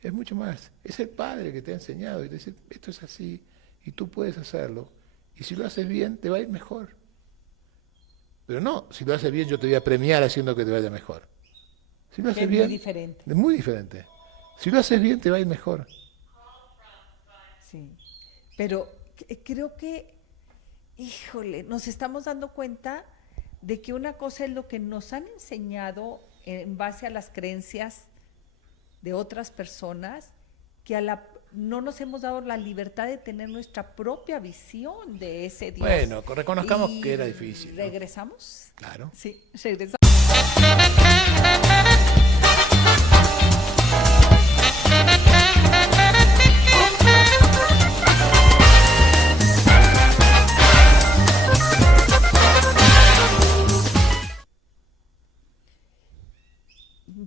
es mucho más. Es el Padre que te ha enseñado y te dice, esto es así y tú puedes hacerlo y si lo haces bien te va a ir mejor. Pero no, si lo haces bien yo te voy a premiar haciendo que te vaya mejor. Si lo haces bien, muy diferente. es muy diferente. Si lo haces bien te va a ir mejor. Sí. Pero creo que, híjole, nos estamos dando cuenta de que una cosa es lo que nos han enseñado en base a las creencias de otras personas, que no nos hemos dado la libertad de tener nuestra propia visión de ese Dios. Bueno, reconozcamos que era difícil, ¿no? ¿Regresamos? Claro. Sí, regresamos.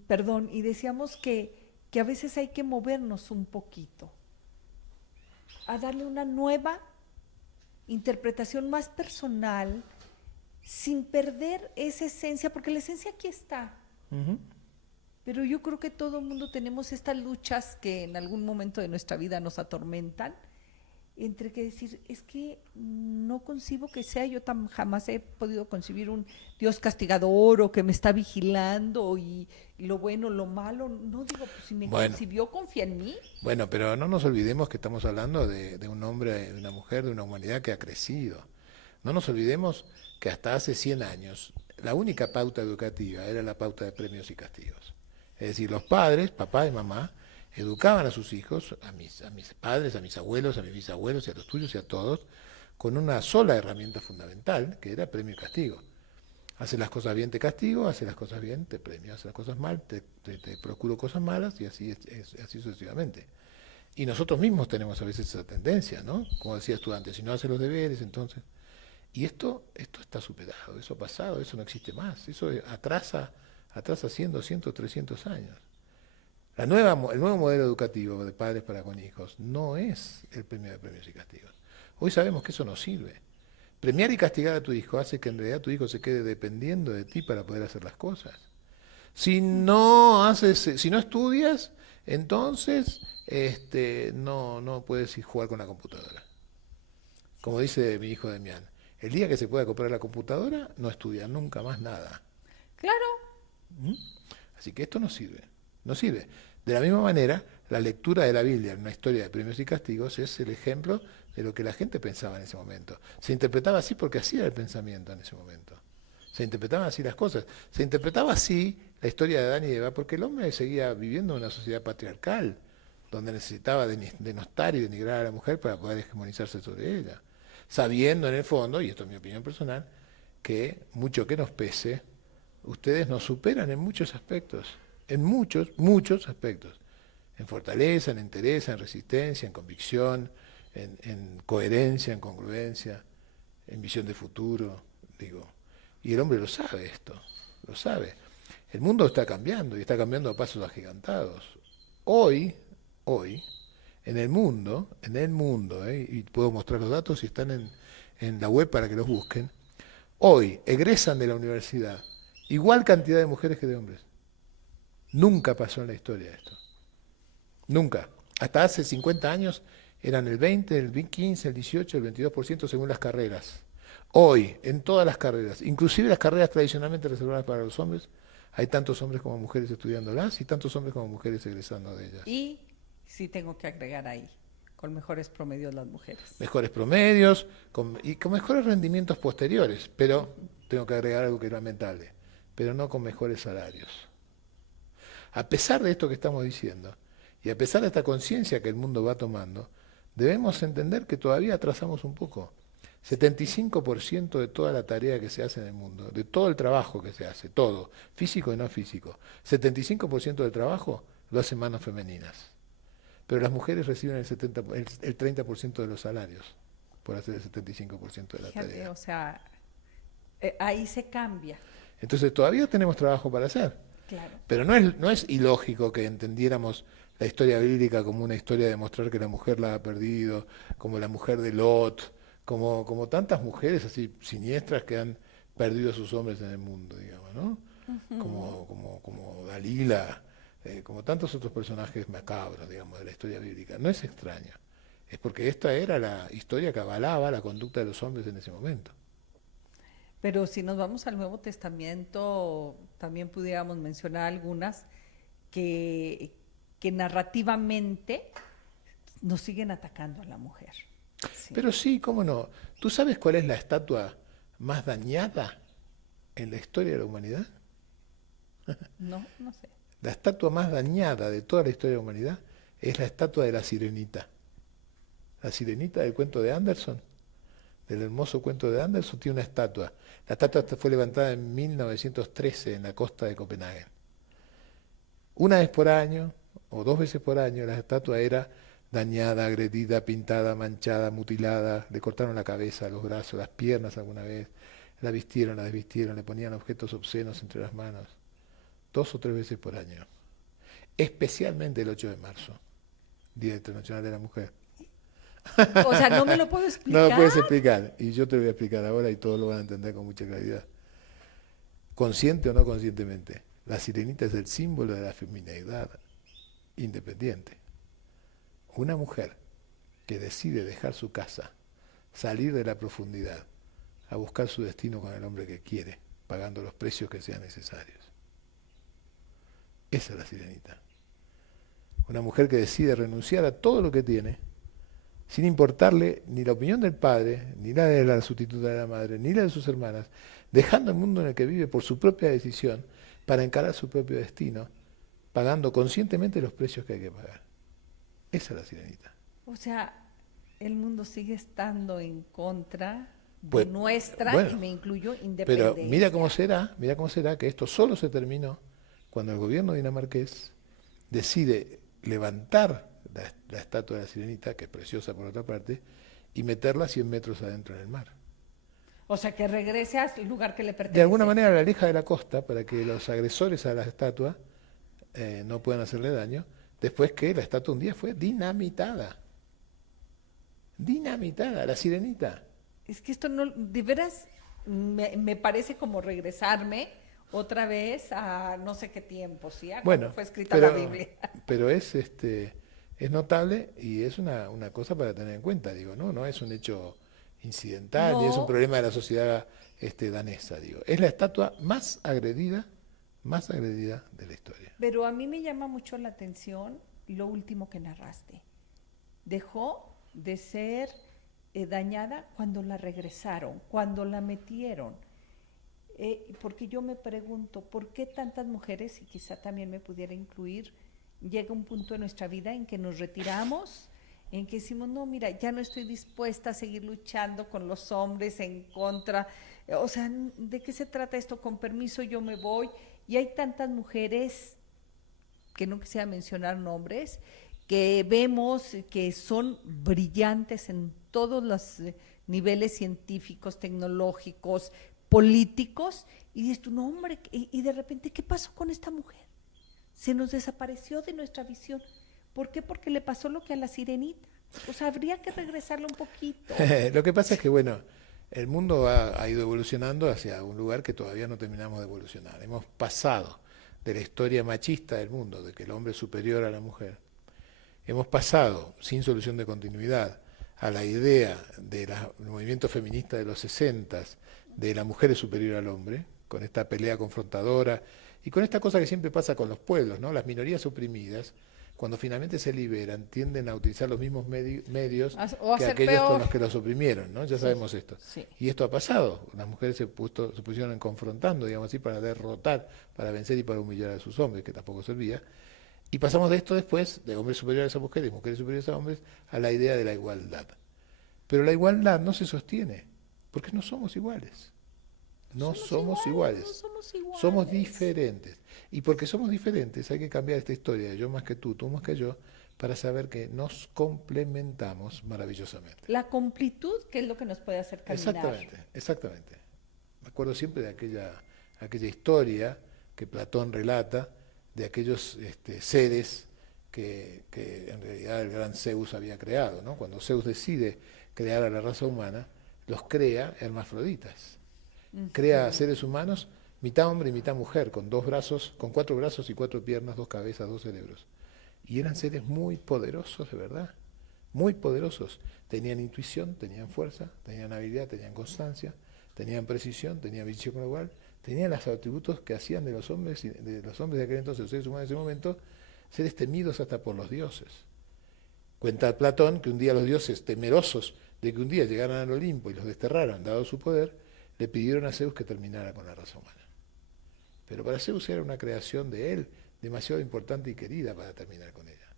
Perdón, y decíamos que a veces hay que movernos un poquito, a darle una nueva interpretación más personal, sin perder esa esencia, porque la esencia aquí está. Uh-huh. Pero yo creo que todo el mundo tenemos estas luchas que en algún momento de nuestra vida nos atormentan, entre que decir, es que no concibo que sea, yo jamás he podido concebir un Dios castigador o que me está vigilando y lo bueno, lo malo, no digo, pues si me concibió, confía en mí. Bueno, pero no nos olvidemos que estamos hablando de un hombre, de una mujer, de una humanidad que ha crecido. No nos olvidemos que hasta hace 100 años la única pauta educativa era la pauta de premios y castigos. Es decir, los padres, papá y mamá, educaban a sus hijos, a mis padres, a mis abuelos, a mis bisabuelos y a los tuyos y a todos, con una sola herramienta fundamental, que era premio y castigo. Haces las cosas bien, te castigo, haces las cosas bien, te premio, haces las cosas mal, te procuro cosas malas y así sucesivamente. Y nosotros mismos tenemos a veces esa tendencia, ¿no? Como decías tú antes, si no haces los deberes, entonces... Y esto está superado, eso ha pasado, eso no existe más, eso atrasa 100, 200, 300 años. El nuevo modelo educativo de padres para con hijos no es el premio de premios y castigos. Hoy sabemos que eso no sirve. Premiar y castigar a tu hijo hace que en realidad tu hijo se quede dependiendo de ti para poder hacer las cosas. Si no estudias, entonces no puedes ir jugar con la computadora. Como dice mi hijo Demián, el día que se pueda comprar la computadora, no estudia nunca más nada. Claro. Así que esto no sirve. No sirve. De la misma manera, la lectura de la Biblia en una historia de premios y castigos es el ejemplo de lo que la gente pensaba en ese momento. Se interpretaba así porque así era el pensamiento en ese momento. Se interpretaban así las cosas. Se interpretaba así la historia de Adán y Eva porque el hombre seguía viviendo en una sociedad patriarcal, donde necesitaba denostar y denigrar a la mujer para poder hegemonizarse sobre ella. Sabiendo en el fondo, y esto es mi opinión personal, que mucho que nos pese, ustedes nos superan en muchos aspectos. En muchos aspectos, en fortaleza, en entereza, en resistencia, en convicción, en coherencia, en congruencia, en visión de futuro, digo. Y el hombre lo sabe esto, lo sabe. El mundo está cambiando y está cambiando a pasos agigantados. Hoy, en el mundo, y puedo mostrar los datos si están en la web para que los busquen, hoy egresan de la universidad igual cantidad de mujeres que de hombres. Nunca pasó en la historia esto. Nunca. Hasta hace 50 años eran el 20, el 15, el 18, el 22% según las carreras. Hoy, en todas las carreras, inclusive las carreras tradicionalmente reservadas para los hombres, hay tantos hombres como mujeres estudiándolas y tantos hombres como mujeres egresando de ellas. Y sí tengo que agregar ahí, Con mejores promedios las mujeres. Mejores promedios y con mejores rendimientos posteriores, pero tengo que agregar algo que es lamentable, pero no con mejores salarios. A pesar de esto que estamos diciendo, y a pesar de esta conciencia que el mundo va tomando, debemos entender que todavía atrasamos un poco. 75% de toda la tarea que se hace en el mundo, de todo el trabajo que se hace, todo, físico y no físico, 75% del trabajo lo hacen manos femeninas. Pero las mujeres reciben el 30% de los salarios por hacer el 75% de la Fíjate, tarea. o sea, ahí se cambia. Entonces todavía tenemos trabajo para hacer. Claro. Pero no es ilógico que entendiéramos la historia bíblica como una historia de mostrar que la mujer la ha perdido, como la mujer de Lot, como tantas mujeres así siniestras que han perdido a sus hombres en el mundo, digamos, ¿no? Como Dalila, como tantos otros personajes macabros, digamos, de la historia bíblica. No es extraño, es porque esta era la historia que avalaba la conducta de los hombres en ese momento. Pero si nos vamos al Nuevo Testamento, también pudiéramos mencionar algunas que narrativamente nos siguen atacando a la mujer. Sí. Pero sí, cómo no. ¿Tú sabes cuál es la estatua más dañada en la historia de la humanidad? No, no sé. La estatua más dañada de toda la historia de la humanidad es la estatua de la Sirenita. La Sirenita del cuento de Anderson, del hermoso cuento de Anderson, tiene una estatua. La estatua fue levantada en 1913 en la costa de Copenhague. Una vez por año, o 2 veces por año, la estatua era dañada, agredida, pintada, manchada, mutilada, le cortaron la cabeza, los brazos, las piernas alguna vez, la vistieron, la desvistieron, le ponían objetos obscenos entre las manos. 2 o 3 veces por año. Especialmente el 8 de marzo, Día Internacional de la Mujer. O sea, no me lo puedo explicar. No lo puedes explicar, y yo te lo voy a explicar ahora y todos lo van a entender con mucha claridad. Consciente o no conscientemente, la sirenita es el símbolo de la feminidad independiente. Una mujer que decide dejar su casa, salir de la profundidad, a buscar su destino con el hombre que quiere, pagando los precios que sean necesarios. Esa es la sirenita. Una mujer que decide renunciar a todo lo que tiene, sin importarle ni la opinión del padre, ni la de la sustituta de la madre, ni la de sus hermanas, dejando el mundo en el que vive por su propia decisión, para encarar su propio destino, pagando conscientemente los precios que hay que pagar. Esa es la sirenita. O sea, el mundo sigue estando en contra de nuestra, bueno, y me incluyo, independencia. Pero mira cómo será que esto solo se terminó cuando el gobierno dinamarqués decide levantar la estatua de la sirenita, que es preciosa por otra parte, y meterla 100 metros adentro en el mar. O sea, que regrese al lugar que le pertenece. De alguna manera la aleja de la costa para que los agresores a la estatua no puedan hacerle daño, después que la estatua un día fue dinamitada. Dinamitada, la sirenita. Es que esto no, de veras, me parece como regresarme otra vez a no sé qué tiempo, ¿sí? A cuando fue escrita la Biblia. Pero es notable y es una cosa para tener en cuenta, digo, no es un hecho incidental, ni es un problema de la sociedad danesa, digo. Es la estatua más agredida de la historia. Pero a mí me llama mucho la atención lo último que narraste. Dejó de ser dañada cuando la regresaron, cuando la metieron. Porque yo me pregunto, ¿por qué tantas mujeres, y quizá también me pudiera incluir, llega un punto en nuestra vida en que nos retiramos, en que decimos, no, mira, ya no estoy dispuesta a seguir luchando con los hombres en contra? O sea, ¿de qué se trata esto? Con permiso, yo me voy. Y hay tantas mujeres, que no quisiera mencionar nombres, que vemos que son brillantes en todos los niveles científicos, tecnológicos, políticos, y dices tú, no hombre, y de repente, ¿qué pasó con esta mujer? Se nos desapareció de nuestra visión. ¿Por qué? Porque le pasó lo que a la sirenita. O sea, habría que regresarle un poquito. Lo que pasa es que, bueno, el mundo ha ido evolucionando hacia un lugar que todavía no terminamos de evolucionar. Hemos pasado de la historia machista del mundo, de que el hombre es superior a la mujer. Hemos pasado, sin solución de continuidad, a la idea del movimiento feminista de los 60s, de la mujer es superior al hombre, con esta pelea confrontadora y con esta cosa que siempre pasa con los pueblos, ¿no? Las minorías oprimidas, cuando finalmente se liberan, tienden a utilizar los mismos medios O que hacer aquellos con peor. los que los oprimieron, ¿no? Ya Sí, sabemos esto. sí. Y esto ha pasado. Las mujeres se pusieron confrontando, digamos así, para derrotar, para vencer y para humillar a sus hombres, que tampoco servía. Y pasamos de esto después, de hombres superiores a mujeres superiores a hombres, a la idea de la igualdad. Pero la igualdad no se sostiene, porque no somos iguales. No somos iguales. No somos iguales. Somos diferentes. Y porque somos diferentes hay que cambiar esta historia de yo más que tú más que yo, para saber que nos complementamos maravillosamente. La completud, que es lo que nos puede hacer caminar. Exactamente, exactamente. Me acuerdo siempre de aquella historia que Platón relata de aquellos seres que en realidad el gran Zeus había creado, ¿no? Cuando Zeus decide crear a la raza humana, los crea hermafroditas. Crea seres humanos, mitad hombre y mitad mujer, con 2 brazos, con 4 brazos y 4 piernas, 2 cabezas, 2 cerebros. Y eran seres muy poderosos, de verdad, muy poderosos. Tenían intuición, tenían fuerza, tenían habilidad, tenían constancia, tenían precisión, tenían visión global, tenían los atributos que hacían de los hombres de aquel entonces, los seres humanos de ese momento, seres temidos hasta por los dioses. Cuenta Platón que un día los dioses, temerosos de que un día llegaran al Olimpo y los desterraran, dado su poder, le pidieron a Zeus que terminara con la raza humana. Pero para Zeus era una creación de él demasiado importante y querida para terminar con ella.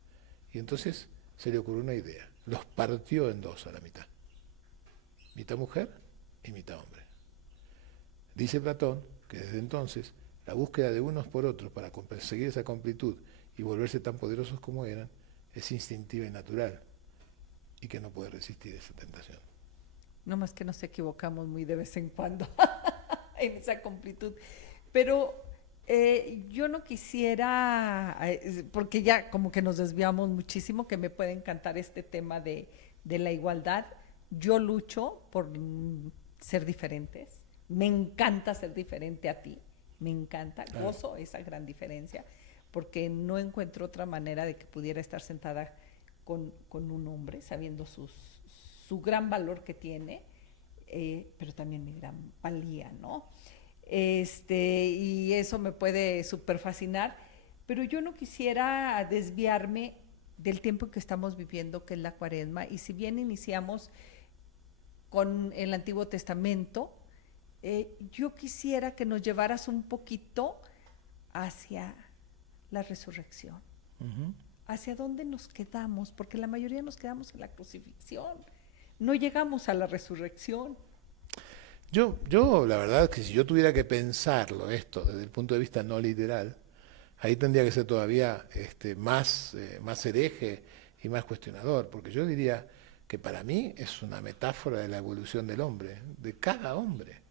Y entonces se le ocurrió una idea. Los partió en 2 a la mitad. Mitad mujer y mitad hombre. Dice Platón que desde entonces la búsqueda de unos por otros para conseguir esa completud y volverse tan poderosos como eran es instintiva y natural, y que no puede resistir esa tentación. No más que nos equivocamos muy de vez en cuando en esa completud. Pero yo no quisiera, porque ya como que nos desviamos muchísimo, que me puede encantar este tema de la igualdad. Yo lucho por ser diferentes. Me encanta ser diferente a ti. Me encanta, gozo esa gran diferencia, porque no encuentro otra manera de que pudiera estar sentada con un hombre, sabiendo su gran valor que tiene, pero también mi gran valía, ¿no? Y eso me puede súper fascinar, pero yo no quisiera desviarme del tiempo que estamos viviendo, que es la Cuaresma, y si bien iniciamos con el Antiguo Testamento, yo quisiera que nos llevaras un poquito hacia la resurrección. ¿Hacia dónde nos quedamos? Porque la mayoría nos quedamos en la crucifixión. No llegamos a la resurrección. Yo la verdad que si yo tuviera que pensarlo esto desde el punto de vista no literal, ahí tendría que ser todavía más hereje y más cuestionador, porque yo diría que para mí es una metáfora de la evolución del hombre, de cada hombre.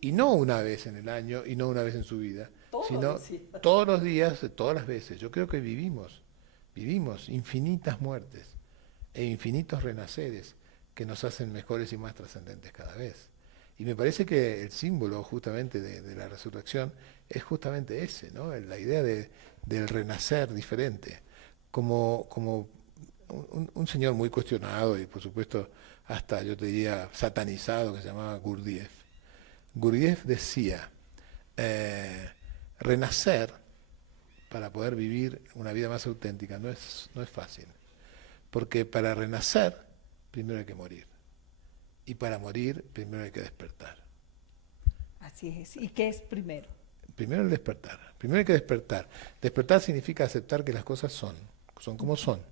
Y no una vez en el año y no una vez en su vida, sino todos los días, todas las veces. Yo creo que vivimos infinitas muertes e infinitos renaceres que nos hacen mejores y más trascendentes cada vez. Y me parece que el símbolo justamente de la resurrección es justamente ese, ¿no? La idea del renacer diferente, como un señor muy cuestionado y por supuesto hasta yo te diría satanizado, que se llamaba Gurdjieff. Gurdjieff decía, renacer para poder vivir una vida más auténtica no es fácil, porque para renacer primero hay que morir, y para morir primero hay que despertar. Así es. ¿Y qué es primero? Primero el despertar, primero hay que despertar. Despertar significa aceptar que las cosas son como son.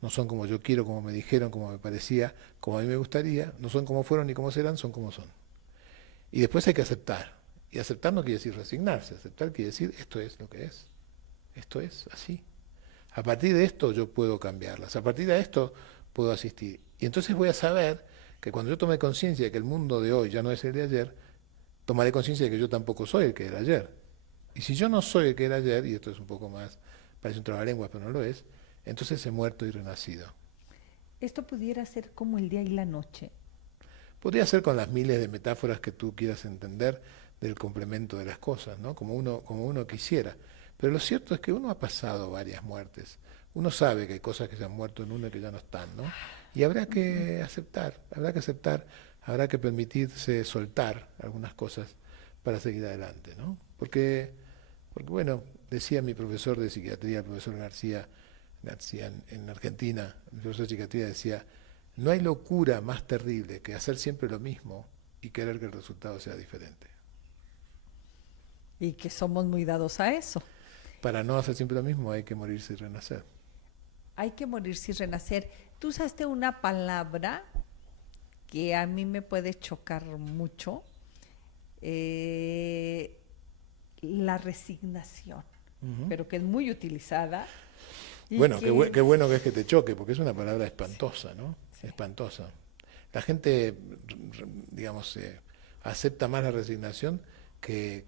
No son como yo quiero, como me dijeron, como me parecía, como a mí me gustaría, no son como fueron ni como serán, son como son. Y después hay que aceptar. Y aceptar no quiere decir resignarse, aceptar quiere decir esto es lo que es. Esto es así. A partir de esto yo puedo cambiarlas, a partir de esto puedo asistir. Y entonces voy a saber que cuando yo tome conciencia de que el mundo de hoy ya no es el de ayer, tomaré conciencia de que yo tampoco soy el que era ayer. Y si yo no soy el que era ayer, y esto es un poco más, parece un trabalenguas, pero no lo es, entonces he muerto y renacido. Esto pudiera ser como el día y la noche. Podría ser con las miles de metáforas que tú quieras entender del complemento de las cosas, ¿no? Como uno quisiera. Pero lo cierto es que uno ha pasado varias muertes. Uno sabe que hay cosas que se han muerto en uno y que ya no están, ¿no? Y habrá que aceptar, habrá que permitirse soltar algunas cosas para seguir adelante, ¿no? Porque bueno, decía mi profesor de psiquiatría, el profesor García, García en Argentina, el profesor Chicatilla decía, no hay locura más terrible que hacer siempre lo mismo y querer que el resultado sea diferente. Y que somos muy dados a eso. Para no hacer siempre lo mismo hay que morirse y renacer. Hay que morirse y renacer. Tú usaste una palabra que a mí me puede chocar mucho, la resignación, pero que es muy utilizada. Bueno, qué bueno que es que te choque, porque es una palabra espantosa, ¿no? Sí. Espantosa. La gente, digamos, acepta más la resignación que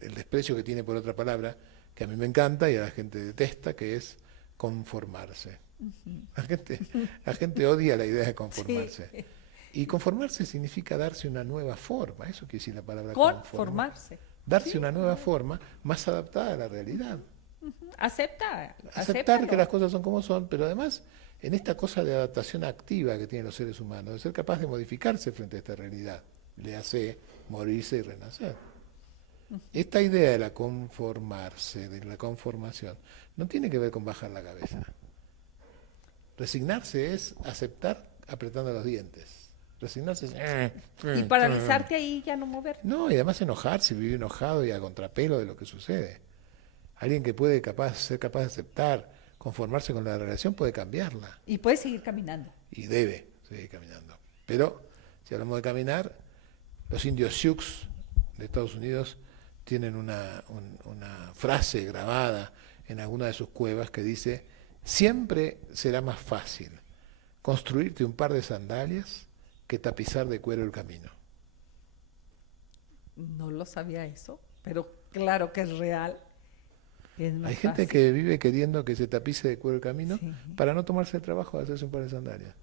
el desprecio que tiene por otra palabra, que a mí me encanta y a la gente detesta, que es conformarse. La gente odia la idea de conformarse. Sí. Y conformarse significa darse una nueva forma, eso quiere decir la palabra Conformarse. darse Sí. una nueva forma más adaptada a la realidad. Aceptar Aceptar que las cosas son como son, pero además en esta cosa de adaptación activa que tienen los seres humanos, de ser capaz de modificarse frente a esta realidad, le hace morirse y renacer. Esta idea de la conformarse, de la conformación, no tiene que ver con bajar la cabeza. Resignarse es aceptar apretando los dientes. Resignarse es... Y paralizarte ahí y ya no mover. No, y además enojarse, vivir enojado y a contrapelo de lo que sucede. Alguien que puede ser capaz de aceptar, conformarse con la relación, puede cambiarla. Y puedes seguir caminando. Y debe seguir caminando. Pero, si hablamos de caminar, los indios Sioux de Estados Unidos tienen una frase grabada en alguna de sus cuevas que dice, siempre será más fácil construirte un par de sandalias que tapizar de cuero el camino. No lo sabía eso, pero claro que es real. Es más Hay gente fácil. que vive queriendo que se tapice de cuero el camino Sí. para no tomarse el trabajo de hacerse un par de sandalias.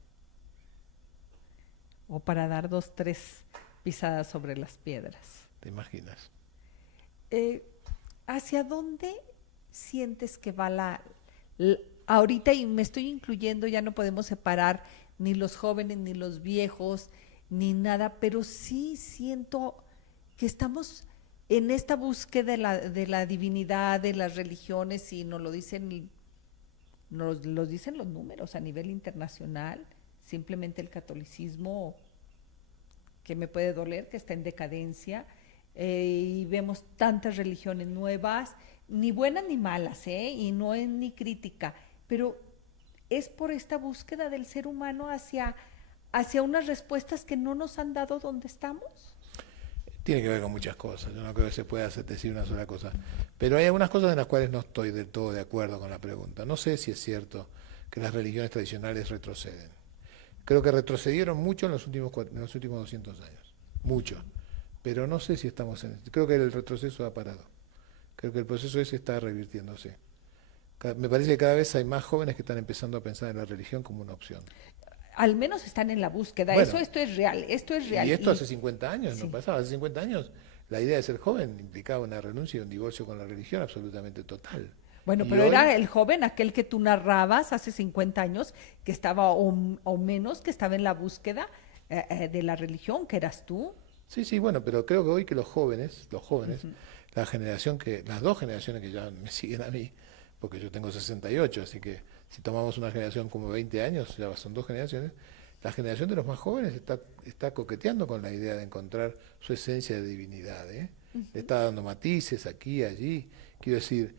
O para dar 2, 3 pisadas sobre las piedras. ¿Te imaginas? ¿Hacia dónde sientes que va ahorita, y me estoy incluyendo, ya no podemos separar ni los jóvenes, ni los viejos, ni nada, pero sí siento que estamos en esta búsqueda de la divinidad, de las religiones, y nos lo dicen los números a nivel internacional, simplemente el catolicismo, que me puede doler, que está en decadencia, y vemos tantas religiones nuevas, ni buenas ni malas, y no es ni crítica, pero es por esta búsqueda del ser humano hacia unas respuestas que no nos han dado donde estamos. Tiene que ver con muchas cosas, yo no creo que se pueda decir una sola cosa, pero hay algunas cosas en las cuales no estoy del todo de acuerdo con la pregunta. No sé si es cierto que las religiones tradicionales retroceden. Creo que retrocedieron mucho en los últimos 200 años, mucho, pero no sé si estamos creo que el retroceso ha parado, creo que el proceso ese está revirtiéndose. Me parece que cada vez hay más jóvenes que están empezando a pensar en la religión como una opción. Al menos están en la búsqueda. Bueno, esto es real, esto es real. Y esto hace 50 años sí. no pasaba. Hace 50 años la idea de ser joven implicaba una renuncia y un divorcio con la religión absolutamente total. Bueno, Y pero hoy, era el joven, aquel que tú narrabas hace 50 años, que estaba, o menos, que estaba en la búsqueda de la religión, que eras tú. Sí, bueno, pero creo que hoy que los jóvenes, la generación las dos generaciones que ya me siguen a mí, porque yo tengo 68, así que si tomamos una generación como 20 años, ya son dos generaciones, la generación de los más jóvenes está coqueteando con la idea de encontrar su esencia de divinidad. Le está dando matices aquí y allí. Quiero decir,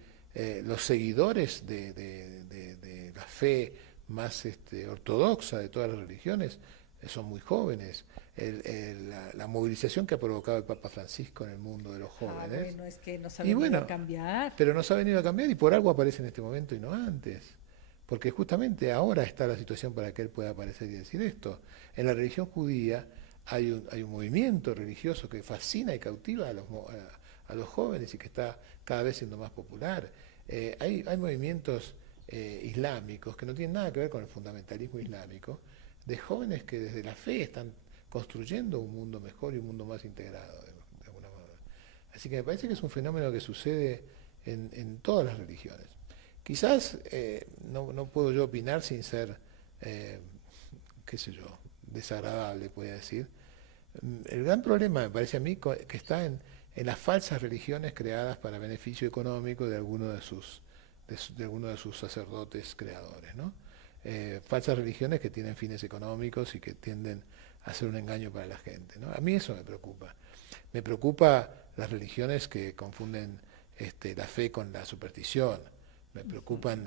los seguidores de la fe más ortodoxa de todas las religiones son muy jóvenes. La movilización que ha provocado el Papa Francisco en el mundo de los jóvenes. Bueno, es que nos ha venido a cambiar. Pero nos ha venido a cambiar y por algo aparece en este momento y no antes. Porque justamente ahora está la situación para que él pueda aparecer y decir esto. En la religión judía hay un movimiento religioso que fascina y cautiva a los jóvenes y que está cada vez siendo más popular. Hay movimientos islámicos que no tienen nada que ver con el fundamentalismo islámico, de jóvenes que desde la fe están construyendo un mundo mejor y un mundo más integrado, de alguna manera. Así que me parece que es un fenómeno que sucede en todas las religiones. Quizás no puedo yo opinar sin ser, qué sé yo, desagradable, podría decir. El gran problema, me parece a mí, que está en las falsas religiones creadas para beneficio económico de algunos de sus de alguno de sus sacerdotes creadores, ¿no? Falsas religiones que tienen fines económicos y que tienden a ser un engaño para la gente, ¿no? A mí eso me preocupa. Me preocupa las religiones que confunden la fe con la superstición. Me preocupan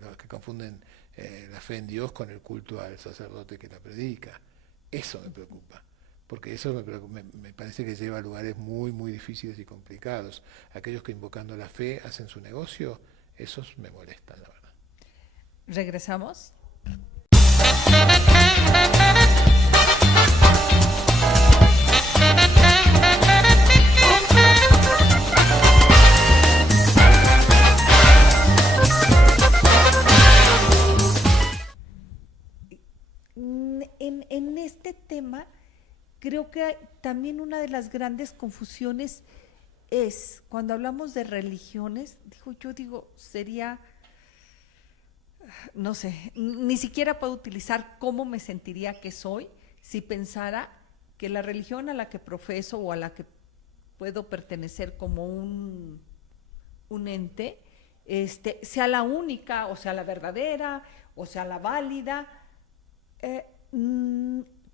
los que confunden la fe en Dios con el culto al sacerdote que la predica. Eso me preocupa, porque eso me parece que lleva a lugares muy, muy difíciles y complicados. Aquellos que invocando la fe hacen su negocio, esos me molestan, la verdad. Regresamos. En este tema, creo que también una de las grandes confusiones es, cuando hablamos de religiones, sería, no sé, ni siquiera puedo utilizar cómo me sentiría que soy si pensara que la religión a la que profeso o a la que puedo pertenecer como un ente, sea la única, o sea la verdadera, o sea la válida.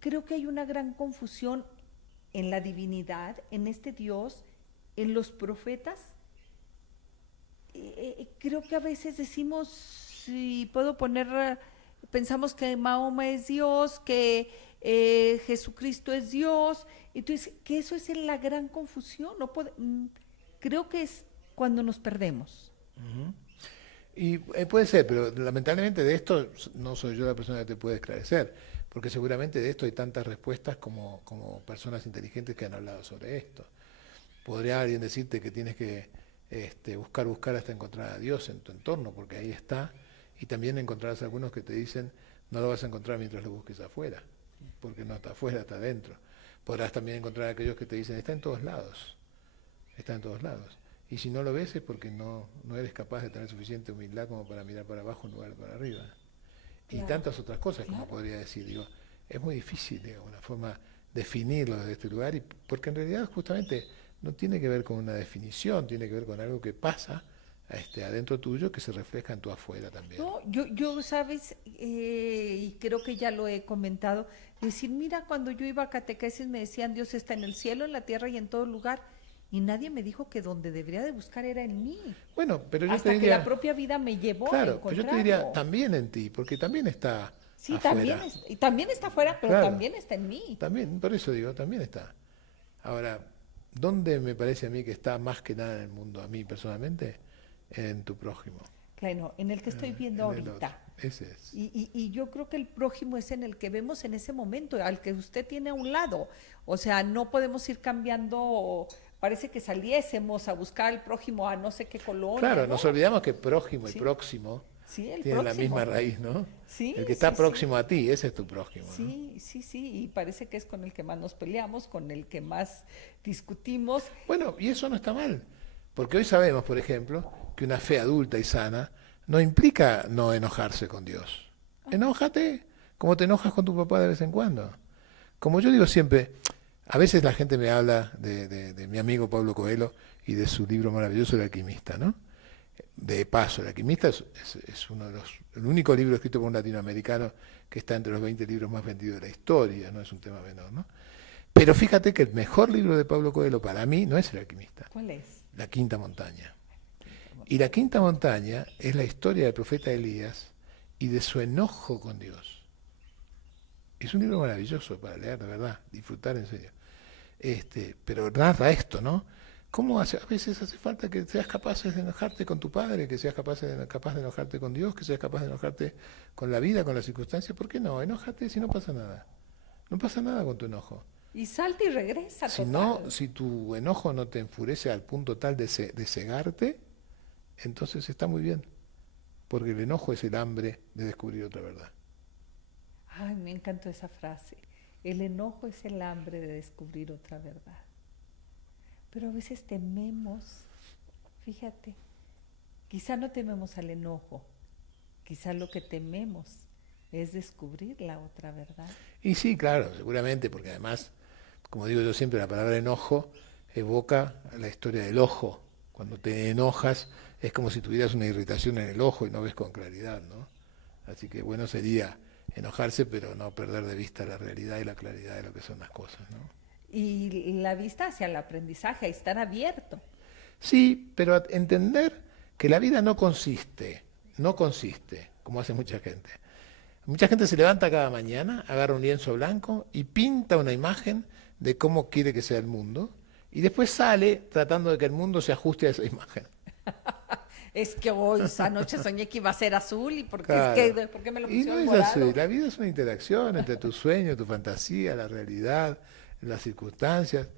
Creo que hay una gran confusión en la divinidad, en este Dios, en los profetas. Creo que a veces decimos, si puedo poner, pensamos que Mahoma es Dios, que Jesucristo es Dios, entonces que eso es la gran confusión. Creo que es cuando nos perdemos. Uh-huh. Y puede ser, pero lamentablemente de esto no soy yo la persona que te puede esclarecer, porque seguramente de esto hay tantas respuestas como personas inteligentes que han hablado sobre esto. Podría alguien decirte que tienes que buscar hasta encontrar a Dios en tu entorno, porque ahí está, y también encontrarás algunos que te dicen no lo vas a encontrar mientras lo busques afuera, porque no está afuera, está adentro. Podrás también encontrar a aquellos que te dicen está en todos lados, está en todos lados. Y si no lo ves es porque no eres capaz de tener suficiente humildad como para mirar para abajo en lugar de para arriba. Claro. Y tantas otras cosas, como podría decir. Es muy difícil de alguna forma definirlo desde este lugar, porque en realidad justamente no tiene que ver con una definición, tiene que ver con algo que pasa adentro tuyo que se refleja en tu afuera también. No, yo sabes, y creo que ya lo he comentado, decir, mira, cuando yo iba a catequesis me decían Dios está en el cielo, en la tierra y en todo lugar. Y nadie me dijo que donde debería de buscar era en mí. Bueno, pero yo hasta te diría, que la propia vida me llevó a encontrarlo. Pero yo te diría también en ti, porque también está afuera. También está afuera, pero también está en mí. También, por eso digo, también está. Ahora, ¿dónde me parece a mí que está más que nada en el mundo, a mí personalmente? En tu prójimo. Claro, en el que estoy viendo ahorita. Ese es. Y yo creo que el prójimo es en el que vemos en ese momento, al que usted tiene a un lado. O sea, no podemos ir cambiando. Parece que saliésemos a buscar al prójimo a no sé qué colonia. Claro, ¿no? Nos olvidamos que prójimo y próximo tienen la misma raíz, ¿no? Sí, el que está próximo a ti, ese es tu prójimo. Sí, ¿no? Sí, y parece que es con el que más nos peleamos, con el que más discutimos. Bueno, y eso no está mal, porque hoy sabemos, por ejemplo, que una fe adulta y sana no implica no enojarse con Dios. Enójate como te enojas con tu papá de vez en cuando. Como yo digo siempre, a veces la gente me habla de mi amigo Pablo Coelho y de su libro maravilloso El Alquimista, ¿no? De paso, El Alquimista es el único libro escrito por un latinoamericano que está entre los 20 libros más vendidos de la historia, no es un tema menor, ¿no? Pero fíjate que el mejor libro de Pablo Coelho para mí no es El Alquimista. ¿Cuál es? La Quinta Montaña. Y La Quinta Montaña es la historia del profeta Elías y de su enojo con Dios. Es un libro maravilloso para leer, de verdad, disfrutar en serio. Pero narra esto, ¿no? ¿Cómo a veces hace falta que seas capaz de enojarte con tu padre, que seas capaz de enojarte con Dios, que seas capaz de enojarte con la vida, con las circunstancias? ¿Por qué no? Enójate si no pasa nada. No pasa nada con tu enojo. Y salta y regresa. Si tu enojo no te enfurece al punto tal de cegarte, entonces está muy bien. Porque el enojo es el hambre de descubrir otra verdad. Ay, me encantó esa frase. El enojo es el hambre de descubrir otra verdad. Pero a veces tememos, fíjate, quizá no tememos al enojo, quizá lo que tememos es descubrir la otra verdad. Y sí, claro, seguramente, porque además, como digo yo siempre, la palabra enojo evoca la historia del ojo. Cuando te enojas es como si tuvieras una irritación en el ojo y no ves con claridad, ¿no? Así que bueno sería enojarse, pero no perder de vista la realidad y la claridad de lo que son las cosas, ¿no? Y la vista hacia el aprendizaje, a estar abierto. Sí, pero entender que la vida no consiste, como hace mucha gente. Mucha gente se levanta cada mañana, agarra un lienzo blanco y pinta una imagen de cómo quiere que sea el mundo, y después sale tratando de que el mundo se ajuste a esa imagen. Es que hoy, anoche soñé que iba a ser azul y porque Claro. es que, ¿por qué me lo Y no pusieron es morado? así, la vida es una interacción entre tu sueño, tu fantasía, la realidad, las circunstancias.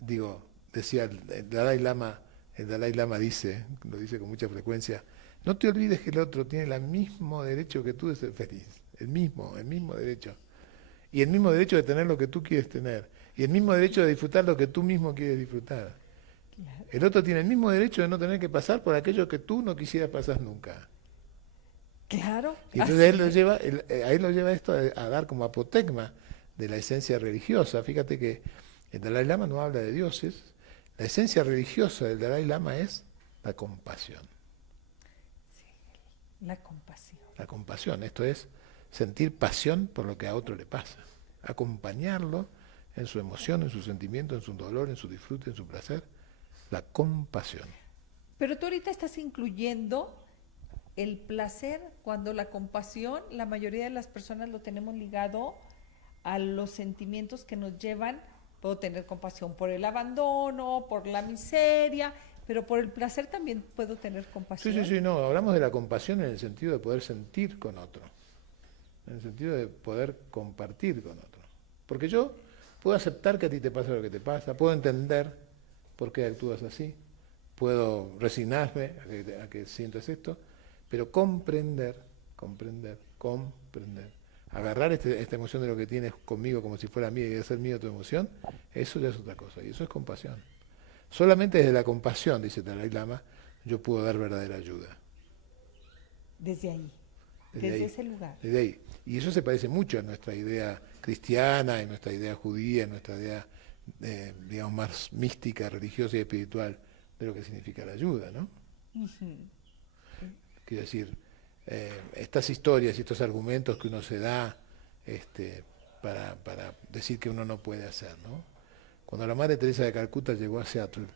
Digo, decía el Dalai Lama dice, lo dice con mucha frecuencia, no te olvides que el otro tiene el mismo derecho que tú de ser feliz, el mismo derecho. Y el mismo derecho de tener lo que tú quieres tener. Y el mismo derecho de disfrutar lo que tú mismo quieres disfrutar. Claro. El otro tiene el mismo derecho de no tener que pasar por aquello que tú no quisieras pasar nunca. Claro, Y entonces él lo así. lleva, a él lo lleva esto a dar como apotegma de la esencia religiosa. Fíjate que el Dalai Lama no habla de dioses. La esencia religiosa del Dalai Lama es la compasión. La compasión. La compasión, esto es sentir pasión por lo que a otro le pasa. Acompañarlo en su emoción, en su sentimiento, en su dolor, en su disfrute, en su placer. La compasión. Pero tú ahorita estás incluyendo el placer cuando la compasión, la mayoría de las personas lo tenemos ligado a los sentimientos que nos llevan. Puedo tener compasión por el abandono, por la miseria, pero por el placer también puedo tener Sí, compasión. sí, sí, no, hablamos de la compasión en el sentido de poder sentir con otro, en el sentido de poder compartir con otro. Porque yo puedo aceptar que a ti te pasa lo que te pasa, puedo entender por qué actúas así, puedo resignarme a que sientas esto, pero comprender, agarrar esta emoción de lo que tienes conmigo como si fuera mía y hacer mía tu emoción, eso ya es otra cosa, y eso es compasión. Solamente desde la compasión, dice Dalai Lama, yo puedo dar verdadera ayuda. Desde ahí, Desde desde ahí, ese lugar. desde ahí. Y eso se parece mucho a nuestra idea cristiana, en nuestra idea judía, en nuestra idea, digamos, más mística, religiosa y espiritual de lo que significa la ayuda, ¿no? Ujú. Quiero decir, estas historias y estos argumentos que uno se da para decir que uno no puede hacer, ¿no? Cuando la Madre Teresa de Calcuta llegó a Seattle,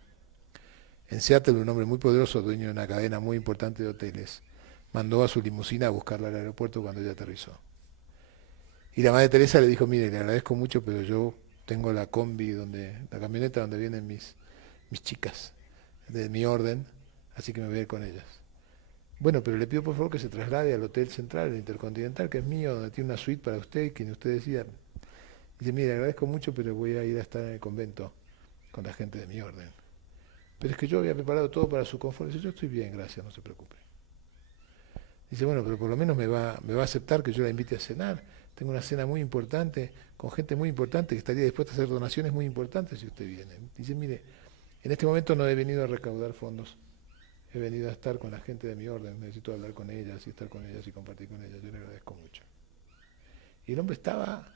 en Seattle un hombre muy poderoso, dueño de una cadena muy importante de hoteles, mandó a su limusina a buscarla al aeropuerto cuando ella aterrizó. Y la Madre Teresa le dijo, mire, le agradezco mucho, pero yo tengo la combi, la camioneta donde vienen mis chicas, de mi orden, así que me voy a ir con ellas. Bueno, pero le pido por favor que se traslade al Hotel Central, el Intercontinental, que es mío, donde tiene una suite para usted, quien usted decida. Dice, mire, le agradezco mucho, pero voy a ir a estar en el convento con la gente de mi orden. Pero es que yo había preparado todo para su confort. Dice, yo estoy bien, gracias, no se preocupe. Dice, bueno, pero por lo menos me va a aceptar que yo la invite a cenar. Tengo una cena muy importante, con gente muy importante, que estaría dispuesta a hacer donaciones muy importantes si usted viene. Dice, mire, en este momento no he venido a recaudar fondos. He venido a estar con la gente de mi orden. Necesito hablar con ellas y estar con ellas y compartir con ellas. Yo le agradezco mucho. Y el hombre estaba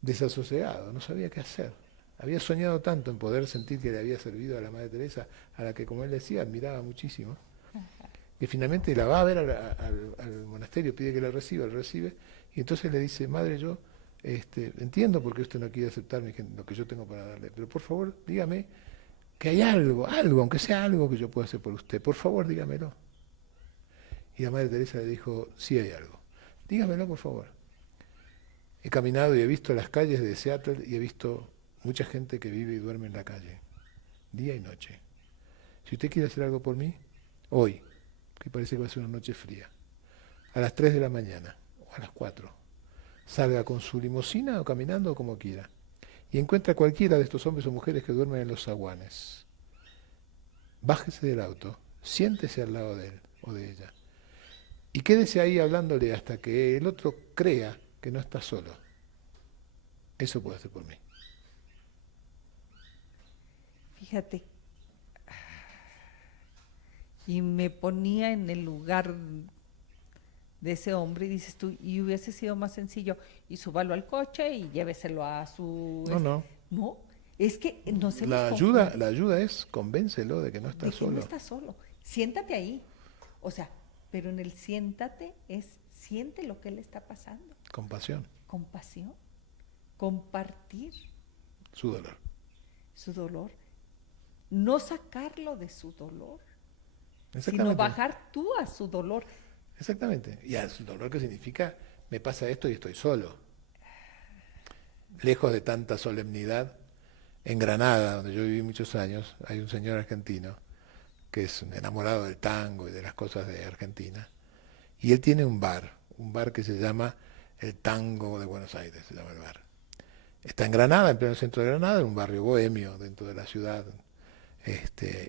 desasosegado, no sabía qué hacer. Había soñado tanto en poder sentir que le había servido a la Madre Teresa, a la que, como él decía, admiraba muchísimo, que finalmente la va a ver al monasterio, pide que la reciba, la recibe, y entonces le dice, Madre, yo entiendo por qué usted no quiere aceptarme lo que yo tengo para darle, pero por favor, dígame que hay algo, aunque sea algo que yo pueda hacer por usted, por favor, dígamelo. Y la Madre Teresa le dijo, sí hay algo, dígamelo por favor. He caminado y he visto las calles de Seattle y he visto mucha gente que vive y duerme en la calle, día y noche. Si usted quiere hacer algo por mí, hoy, que parece que va a ser una noche fría, a las 3 de la mañana o a las 4, salga con su limusina o caminando o como quiera, y encuentra a cualquiera de estos hombres o mujeres que duermen en los zaguanes. Bájese del auto, siéntese al lado de él o de ella, y quédese ahí hablándole hasta que el otro crea que no está solo. Eso puede hacer por mí. Fíjate, y me ponía en el lugar de ese hombre y dices tú, y hubiese sido más sencillo, y súbalo al coche y lléveselo a su... No. No, es que nos hemos La ayuda es convéncelo de que no está de que solo. no está solo. siéntate ahí. O sea, pero en el siéntate es siente lo que le está pasando. Compasión. Compasión, compartir Su dolor. su dolor, no sacarlo de su dolor, sino Exactamente. bajar tú a su dolor. Exactamente. Y a su dolor que significa, me pasa esto y estoy solo. Lejos de tanta solemnidad, en Granada, donde yo viví muchos años, hay un señor argentino que es un enamorado del tango y de las cosas de Argentina, y él tiene un bar que se llama el Tango de Buenos Aires, se llama el bar. Está en Granada, en pleno centro de Granada, en un barrio bohemio dentro de la ciudad,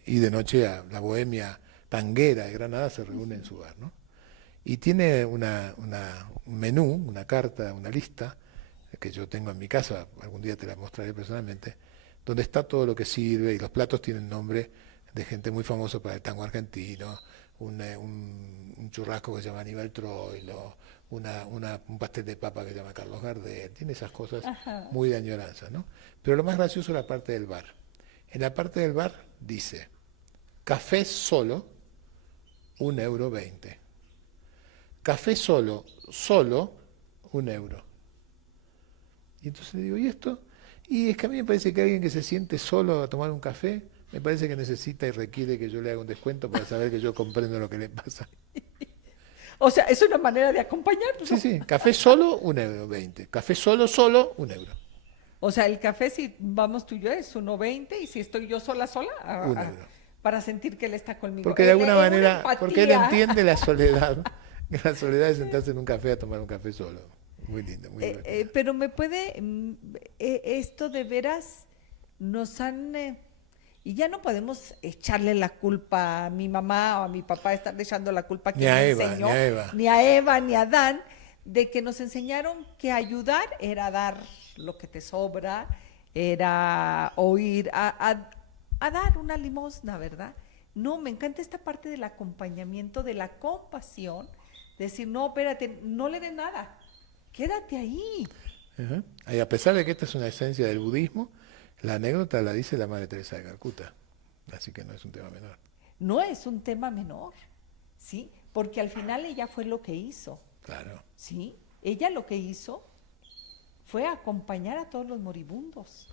y de noche la bohemia tanguera de Granada se reúne en su bar, ¿no? Y tiene un menú, una carta, una lista, que yo tengo en mi casa, algún día te la mostraré personalmente, donde está todo lo que sirve y los platos tienen nombre de gente muy famosa para el tango argentino, un churrasco que se llama Aníbal Troilo, un pastel de papa que se llama Carlos Gardel, tiene esas cosas Ajá. muy de añoranza, ¿no? Pero lo más gracioso es la parte del bar. En la parte del bar dice, café solo, 1,20 €. Café solo, 1 €. Y entonces le digo, ¿y esto? Y es que a mí me parece que alguien que se siente solo a tomar un café, me parece que necesita y requiere que yo le haga un descuento para saber que yo comprendo lo que le pasa. O sea, es una manera de acompañarlo. Sí, sí, café solo, 1,20 €. Café solo, 1 €. O sea, el café, si vamos tú y yo, es 1.20, y si estoy yo sola, 1 €. para sentir que él está conmigo. Porque de alguna En una manera, porque él empatía. entiende la soledad, que la soledad es sentarse en un café a tomar un café solo. Muy lindo, muy divertido. Pero me puede, esto de veras nos han, y ya no podemos echarle la culpa a mi mamá o a mi papá, estar echando la culpa a Ni quien a me Eva, enseñó, ni a Eva. ni a Eva, ni a Adán, de que nos enseñaron que ayudar era dar lo que te sobra, era oír, a dar una limosna, ¿verdad? No, me encanta esta parte del acompañamiento, de la compasión, decir, no, espérate, no le des nada, quédate ahí. Ajá. Y a pesar de que esta es una esencia del budismo, la anécdota la dice la Madre Teresa de Calcuta, así que no es un tema menor. No es un tema menor, ¿sí? Porque al final ella fue lo que hizo, Claro. ¿sí? Ella lo que hizo fue acompañar a todos los moribundos.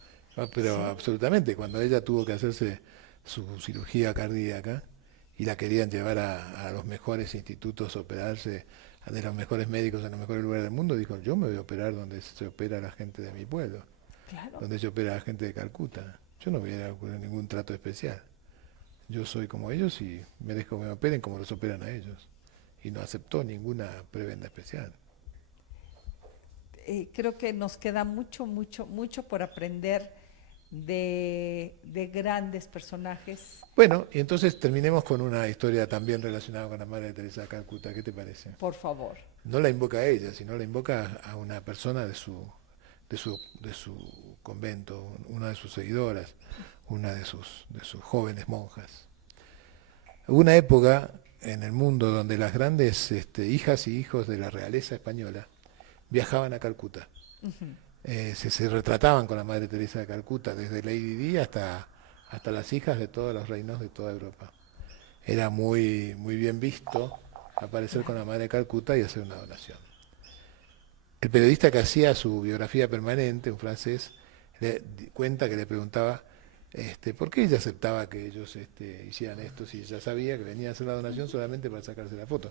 Pero Sí. absolutamente, cuando ella tuvo que hacerse su cirugía cardíaca y la querían llevar a los mejores institutos a operarse, de los mejores médicos en los mejores lugares del mundo, dijo, yo me voy a operar donde se opera la gente de mi pueblo, Claro. donde se opera la gente de Calcuta. Yo no voy a ir a ningún trato especial. Yo soy como ellos y merezco que me operen como los operan a ellos. Y no aceptó ninguna prebenda especial. Creo que nos queda mucho, mucho, mucho por aprender de grandes personajes. Bueno, y entonces terminemos con una historia también relacionada con la Madre Teresa de Calcuta. ¿Qué te parece? Por favor. No la invoca a ella, sino la invoca a una persona de su convento, una de sus seguidoras, una de sus jóvenes monjas. Hubo una época en el mundo donde las grandes hijas y hijos de la realeza española viajaban a Calcuta. Ujú. Se retrataban con la Madre Teresa de Calcuta, desde Lady Di hasta las hijas de todos los reinos de toda Europa. Era muy, muy bien visto aparecer con la Madre de Calcuta y hacer una donación. El periodista que hacía su biografía permanente, un francés, cuenta que le preguntaba por qué ella aceptaba que ellos hicieran esto si ella sabía que venía a hacer la donación solamente para sacarse la foto.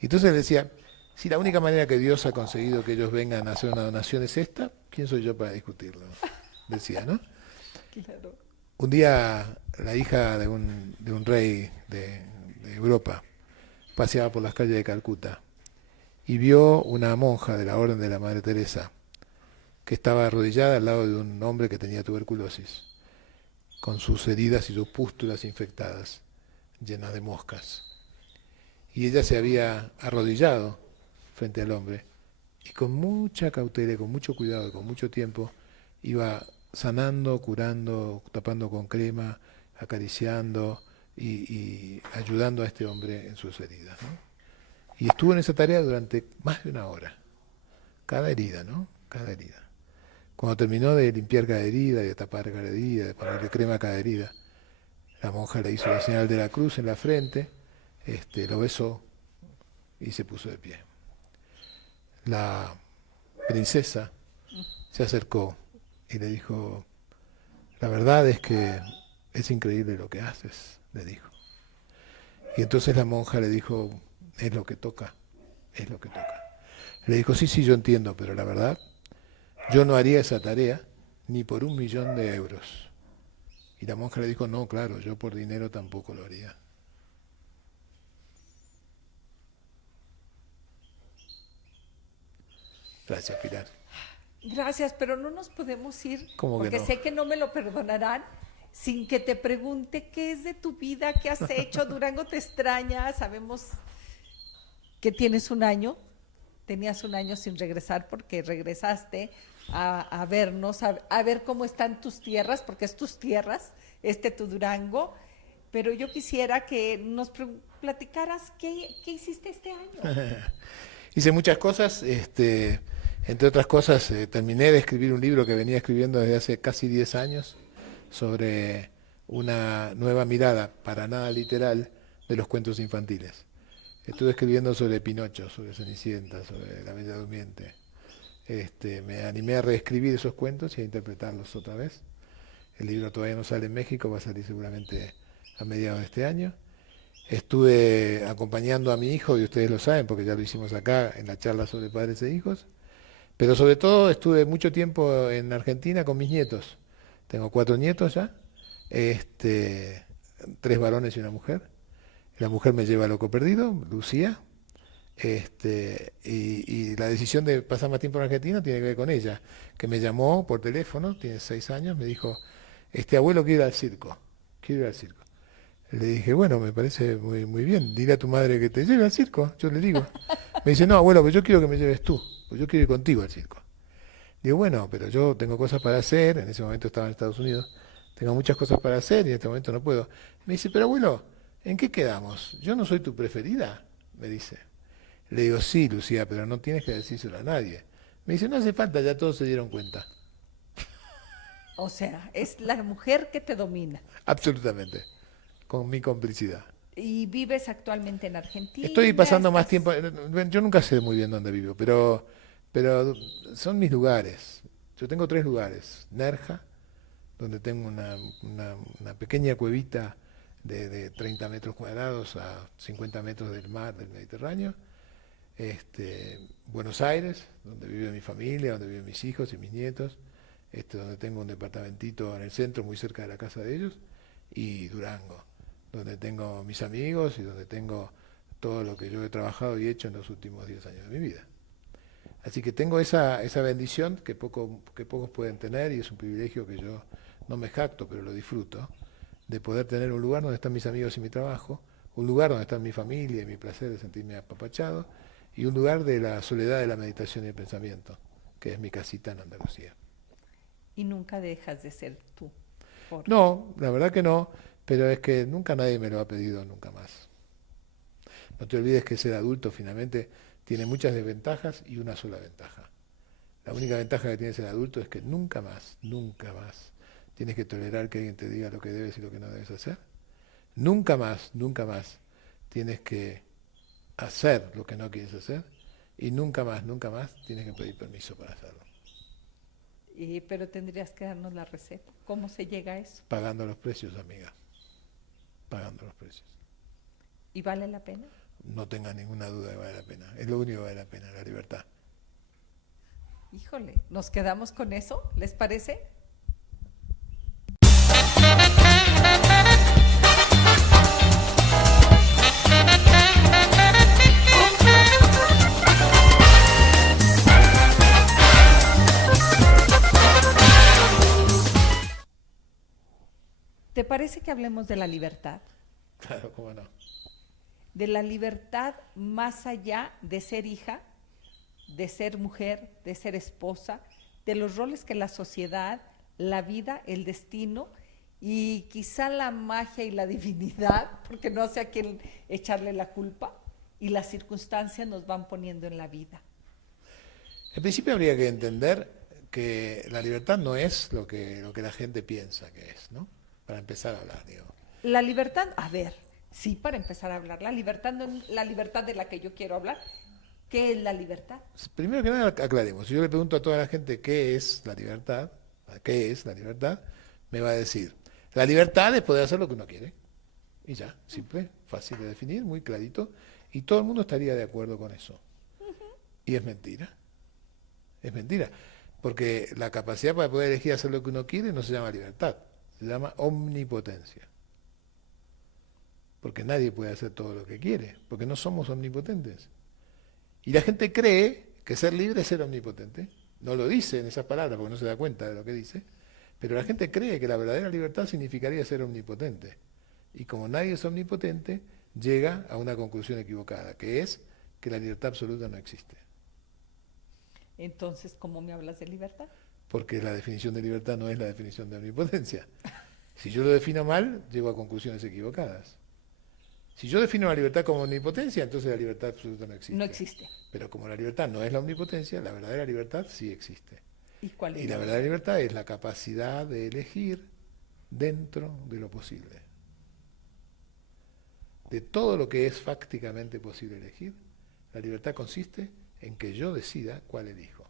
Y entonces le decía, si la única manera que Dios ha conseguido que ellos vengan a hacer una donación es esta, ¿quién soy yo para discutirlo? Decía, ¿no? Claro. Un día la hija de un rey de Europa paseaba por las calles de Calcuta y vio una monja de la Orden de la Madre Teresa que estaba arrodillada al lado de un hombre que tenía tuberculosis, con sus heridas y sus pústulas infectadas, llenas de moscas. Y ella se había arrodillado frente al hombre y con mucha cautela, y con mucho cuidado y con mucho tiempo iba sanando, curando, tapando con crema, acariciando y ayudando a este hombre en sus heridas, ¿no? Y estuvo en esa tarea durante más de una hora, cada herida, ¿no? Cada herida. Cuando terminó de limpiar cada herida, y de tapar cada herida, de ponerle crema a cada herida, La monja le hizo la señal de la cruz en la frente, lo besó y se puso de pie. La princesa se acercó y le dijo, la verdad es que es increíble lo que haces, le dijo. Y entonces la monja le dijo, es lo que toca, es lo que toca. Le dijo, sí, sí, yo entiendo, pero la verdad, yo no haría esa tarea ni por 1.000.000 de euros. Y la monja le dijo, no, claro, yo por dinero tampoco lo haría. Gracias, Pilar. Gracias, pero no nos podemos ir, ¿Cómo que porque no? sé que no me lo perdonarán, sin que te pregunte qué es de tu vida, qué has hecho. Durango te extraña, sabemos que tienes un año, tenías un año sin regresar porque regresaste a vernos, a ver cómo están tus tierras, porque es tus tierras, tu Durango, pero yo quisiera que nos platicaras qué hiciste este año. Hice muchas cosas, entre otras cosas, terminé de escribir un libro que venía escribiendo desde hace casi 10 años sobre una nueva mirada, para nada literal, de los cuentos infantiles. Estuve escribiendo sobre Pinocho, sobre Cenicienta, sobre La Bella Durmiente. Me animé a reescribir esos cuentos y a interpretarlos otra vez. El libro todavía no sale en México, va a salir seguramente a mediados de este año. Estuve acompañando a mi hijo, y ustedes lo saben porque ya lo hicimos acá en la charla sobre padres e hijos, pero sobre todo estuve mucho tiempo en Argentina con mis nietos. Tengo 4 nietos ya, 3 varones y una mujer. La mujer me lleva a Loco Perdido, Lucía, y la decisión de pasar más tiempo en Argentina tiene que ver con ella, que me llamó por teléfono, tiene 6 años, me dijo, abuelo quiere ir al circo, quiero ir al circo. Le dije, bueno, me parece muy, muy bien, dile a tu madre que te lleve al circo, yo le digo. Me dice, no, abuelo, pero yo quiero que me lleves tú, pues yo quiero ir contigo al circo. Digo, bueno, pero yo tengo cosas para hacer, en ese momento estaba en Estados Unidos, tengo muchas cosas para hacer y en este momento no puedo. Me dice, pero abuelo, ¿en qué quedamos? ¿Yo no soy tu preferida? Me dice. Le digo, sí, Lucía, pero no tienes que decírselo a nadie. Me dice, no hace falta, ya todos se dieron cuenta. O sea, es la mujer que te domina. Absolutamente, con mi complicidad. ¿Y vives actualmente en Estoy Argentina? pasando más ¿Estás? tiempo, yo nunca sé muy bien dónde vivo, pero son mis lugares. Yo tengo 3 lugares. Nerja, donde tengo una pequeña cuevita de 30 metros cuadrados a 50 metros del mar del Mediterráneo. Buenos Aires, donde vive mi familia, donde viven mis hijos y mis nietos, donde tengo un departamentito en el centro, muy cerca de la casa de ellos, y Durango, donde tengo mis amigos y donde tengo todo lo que yo he trabajado y hecho en los últimos 10 años de mi vida. Así que tengo esa bendición que pocos pueden tener, y es un privilegio que yo no me jacto, pero lo disfruto, de poder tener un lugar donde están mis amigos y mi trabajo, un lugar donde está mi familia y mi placer de sentirme apapachado, y un lugar de la soledad de la meditación y el pensamiento, que es mi casita en Andalucía. Y nunca dejas de ser tú, Jorge. No, la verdad que no, pero es que nunca nadie me lo ha pedido nunca más. No te olvides que ser adulto finalmente tiene muchas desventajas y una sola ventaja. La única ventaja que tiene ser adulto es que nunca más, nunca más tienes que tolerar que alguien te diga lo que debes y lo que no debes hacer. Nunca más tienes que hacer lo que no quieres hacer, y nunca más tienes que pedir permiso para hacerlo. Pero tendrías que darnos la receta. ¿Cómo se llega a eso? Pagando los precios, amiga. Pagando los precios. ¿Y vale la pena? No tengas ninguna duda que vale la pena. Es lo único que vale la pena, la libertad. Híjole, ¿nos quedamos con eso? ¿Les parece? ¿Te parece que hablemos de la libertad? Claro, cómo no. De la libertad más allá de ser hija, de ser mujer, de ser esposa, de los roles que la sociedad, la vida, el destino y quizá la magia y la divinidad, porque no sé a quién echarle la culpa, y las circunstancias nos van poniendo en la vida. En principio habría que entender que la libertad no es lo que la gente piensa que es, ¿no? Para empezar a hablar, digo. La libertad, a ver, sí, para empezar a hablar, la libertad no es la libertad de la que yo quiero hablar. ¿Qué es la libertad? Primero que nada, aclaremos. Si yo le pregunto a toda la gente qué es la libertad, me va a decir, la libertad es poder hacer lo que uno quiere. Y ya, simple, fácil de definir, muy clarito. Y todo el mundo estaría de acuerdo con eso. Y es mentira. Es mentira. Porque la capacidad para poder elegir hacer lo que uno quiere no se llama libertad, se llama omnipotencia. Porque nadie puede hacer todo lo que quiere, porque no somos omnipotentes. Y la gente cree que ser libre es ser omnipotente. No lo dice en esas palabras porque no se da cuenta de lo que dice, pero la gente cree que la verdadera libertad significaría ser omnipotente. Y como nadie es omnipotente, llega a una conclusión equivocada, que es que la libertad absoluta no existe. Entonces, ¿cómo me hablas de libertad? Porque la definición de libertad no es la definición de omnipotencia. Si yo lo defino mal, llego a conclusiones equivocadas. Si yo defino la libertad como omnipotencia, entonces la libertad absoluta no existe. No existe. Pero como la libertad no es la omnipotencia, la verdadera libertad sí existe. ¿Y cuál es? Y la verdadera libertad es la capacidad de elegir dentro de lo posible. De todo lo que es fácticamente posible elegir, la libertad consiste en que yo decida cuál elijo.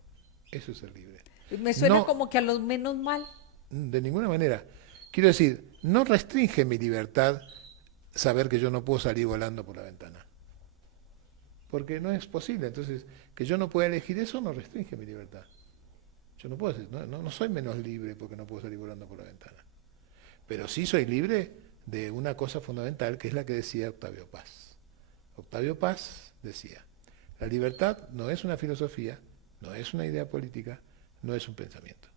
Eso es ser libre. Me suena No, como que a lo menos mal. de ninguna manera. Quiero decir, no restringe mi libertad saber que yo no puedo salir volando por la ventana. Porque no es posible. Entonces, que yo no pueda elegir eso no restringe mi libertad. Yo no puedo decir, no soy menos libre porque no puedo salir volando por la ventana. Pero sí soy libre de una cosa fundamental, que es la que decía Octavio Paz. Octavio Paz decía, la libertad no es una filosofía, no es una idea política, no es un pensamiento.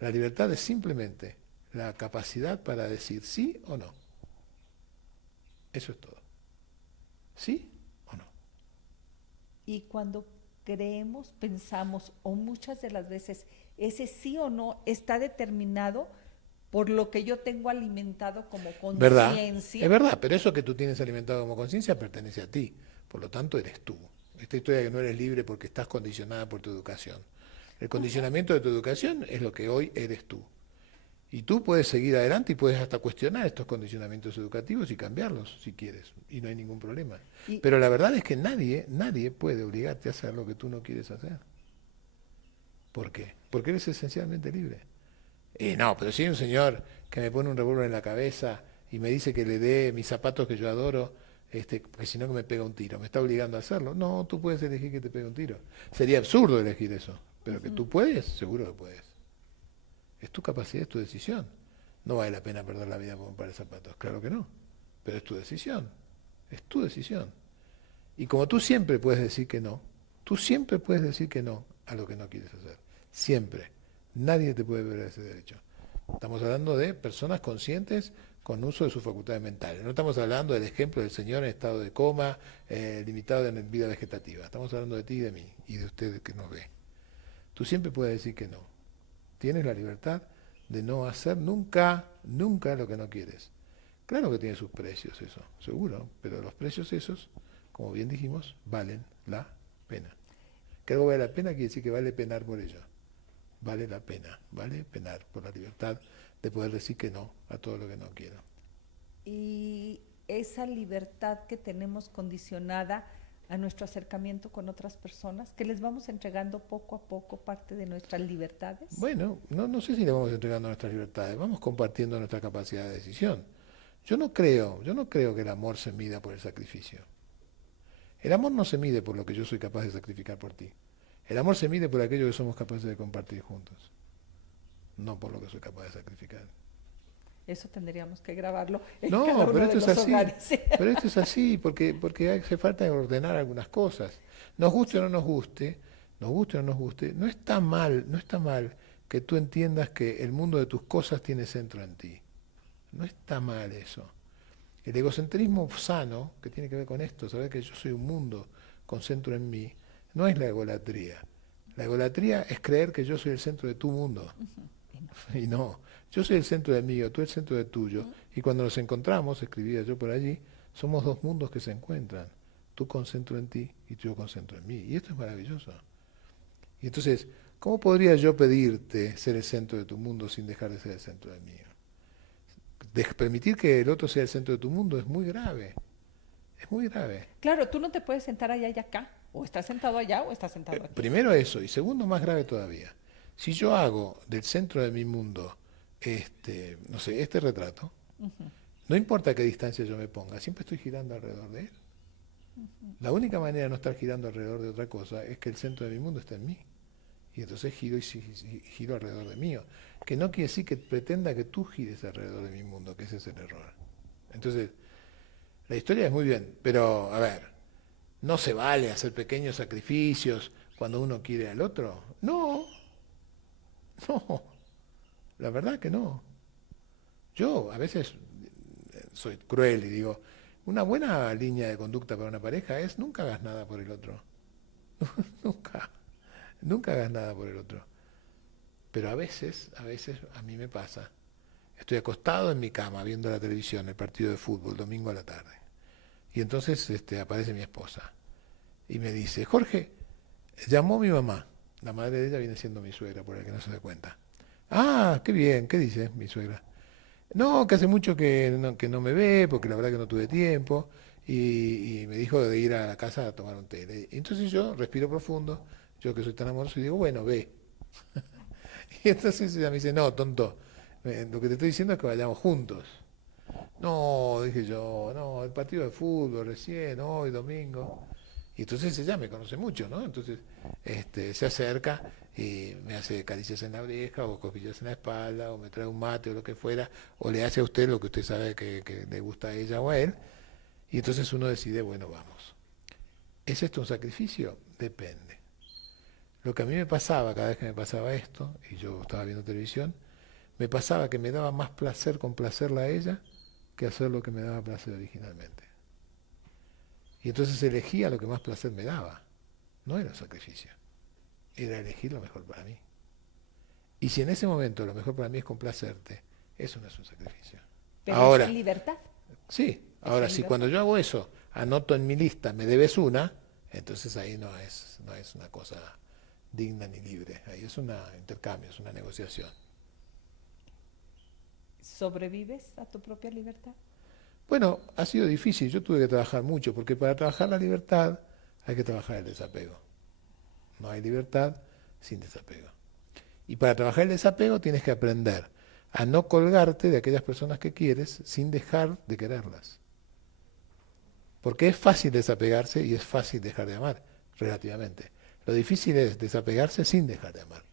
La libertad es simplemente la capacidad para decir sí o no. Eso es todo. ¿Sí o no? Y cuando creemos, pensamos, o muchas de las veces, ese sí o no está determinado por lo que yo tengo alimentado como ¿Verdad? conciencia. Es verdad, pero eso que tú tienes alimentado como conciencia pertenece a ti. Por lo tanto, eres tú. Esta historia de que no eres libre porque estás condicionada por tu educación. El condicionamiento de tu educación es lo que hoy eres tú. Y tú puedes seguir adelante y puedes hasta cuestionar estos condicionamientos educativos y cambiarlos si quieres. Y no hay ningún problema. Pero la verdad es que nadie puede obligarte a hacer lo que tú no quieres hacer. ¿Por qué? Porque eres esencialmente libre. Y no, pero si hay un señor que me pone un revólver en la cabeza y me dice que le dé mis zapatos que yo adoro, porque si no que me pega un tiro, me está obligando a hacerlo. No, tú puedes elegir que te pegue un tiro. Sería absurdo elegir eso, pero que tú puedes, seguro que puedes. Es tu capacidad, es tu decisión. No vale la pena perder la vida por un par de zapatos, claro que no, pero es tu decisión, es tu decisión. Y como tú siempre puedes decir que no, tú siempre puedes decir que no a lo que no quieres hacer, siempre. Nadie te puede ver ese derecho. Estamos hablando de personas conscientes con uso de sus facultades mentales. No estamos hablando del ejemplo del señor en estado de coma, limitado en vida vegetativa. Estamos hablando de ti y de mí, y de usted que nos ve. Tú siempre puedes decir que no. Tienes la libertad de no hacer nunca lo que no quieres. Claro que tiene sus precios eso, seguro, pero los precios esos, como bien dijimos, valen la pena. Que algo vale la pena quiere decir que vale penar por ello. Vale la pena, vale penar por la libertad de poder decir que no a todo lo que no quiero. Y esa libertad que tenemos condicionada a nuestro acercamiento con otras personas, que les vamos entregando poco a poco parte de nuestras libertades. Bueno, no sé si le vamos entregando nuestras libertades, vamos compartiendo nuestra capacidad de decisión. Yo no creo que el amor se mida por el sacrificio. El amor no se mide por lo que yo soy capaz de sacrificar por ti. El amor se mide por aquello que somos capaces de compartir juntos, no por lo que soy capaz de sacrificar. Eso tendríamos que grabarlo en No, cada uno pero esto de es los así. hogares. Pero esto es así, porque hace falta ordenar algunas cosas. Nos guste o no nos guste, no está mal que tú entiendas que el mundo de tus cosas tiene centro en ti. No está mal eso. El egocentrismo sano, que tiene que ver con esto, saber que yo soy un mundo con centro en mí, no es la egolatría. La egolatría es creer que yo soy el centro de tu mundo. Y no, yo soy el centro del mío, tú el centro del tuyo. Y cuando nos encontramos, escribía yo por allí, somos dos mundos que se encuentran. Tú concentro en ti y yo concentro en mí. Y esto es maravilloso. Y entonces, ¿cómo podría yo pedirte ser el centro de tu mundo sin dejar de ser el centro del mío? permitir que el otro sea el centro de tu mundo es muy grave. Es muy grave. Claro, tú no te puedes sentar allá y acá. O estás sentado allá o estás sentado aquí. Primero eso, y segundo, más grave todavía. Si yo hago del centro de mi mundo, no sé, este retrato, no importa a qué distancia yo me ponga, siempre estoy girando alrededor de él. La única manera de no estar girando alrededor de otra cosa es que el centro de mi mundo está en mí. Y entonces giro y giro alrededor de mío. Que no quiere decir que pretenda que tú gires alrededor de mi mundo, que ese es el error. Entonces, la historia es muy bien, pero a ver, no se vale hacer pequeños sacrificios cuando uno quiere al otro. No, no, la verdad que no. Yo a veces soy cruel y digo, una buena línea de conducta para una pareja es nunca hagas nada por el otro. Nunca, nunca hagas nada por el otro. Pero a veces a mí me pasa. Estoy acostado en mi cama viendo la televisión, el partido de fútbol, domingo a la tarde. Y entonces aparece mi esposa y me dice, Jorge, llamó mi mamá. La madre de ella viene siendo mi suegra, por el que no se dé cuenta. Ah, qué bien, ¿qué dice mi suegra? No, que hace mucho que no me ve, porque la verdad que no tuve tiempo, y me dijo de ir a la casa a tomar un té. Y entonces yo respiro profundo, yo que soy tan amoroso, y digo, bueno, ve. Y entonces ella me dice, no, tonto, lo que te estoy diciendo es que vayamos juntos. No, dije yo, no, el partido de fútbol recién, hoy, domingo. Y entonces ella me conoce mucho, ¿no? Entonces se acerca y me hace caricias en la oreja o cosquillas en la espalda o me trae un mate o lo que fuera o le hace a usted lo que usted sabe que le gusta a ella o a él y entonces uno decide, bueno, vamos. ¿Es esto un sacrificio? Depende. Lo que a mí me pasaba cada vez que me pasaba esto y yo estaba viendo televisión, me pasaba que me daba más placer complacerla a ella que hacer lo que me daba placer originalmente. Y entonces elegía lo que más placer me daba. No era un sacrificio. Era elegir lo mejor para mí. Y si en ese momento lo mejor para mí es complacerte, eso no es un sacrificio. Pero Ahora, es libertad. sí, ahora si libertad. cuando yo hago eso, anoto en mi lista, me debes una, entonces ahí no es una cosa digna ni libre. Ahí es un intercambio, es una negociación. ¿Sobrevives a tu propia libertad? Bueno, ha sido difícil, yo tuve que trabajar mucho, porque para trabajar la libertad hay que trabajar el desapego. No hay libertad sin desapego. Y para trabajar el desapego tienes que aprender a no colgarte de aquellas personas que quieres sin dejar de quererlas. Porque es fácil desapegarse y es fácil dejar de amar, relativamente. Lo difícil es desapegarse sin dejar de amar.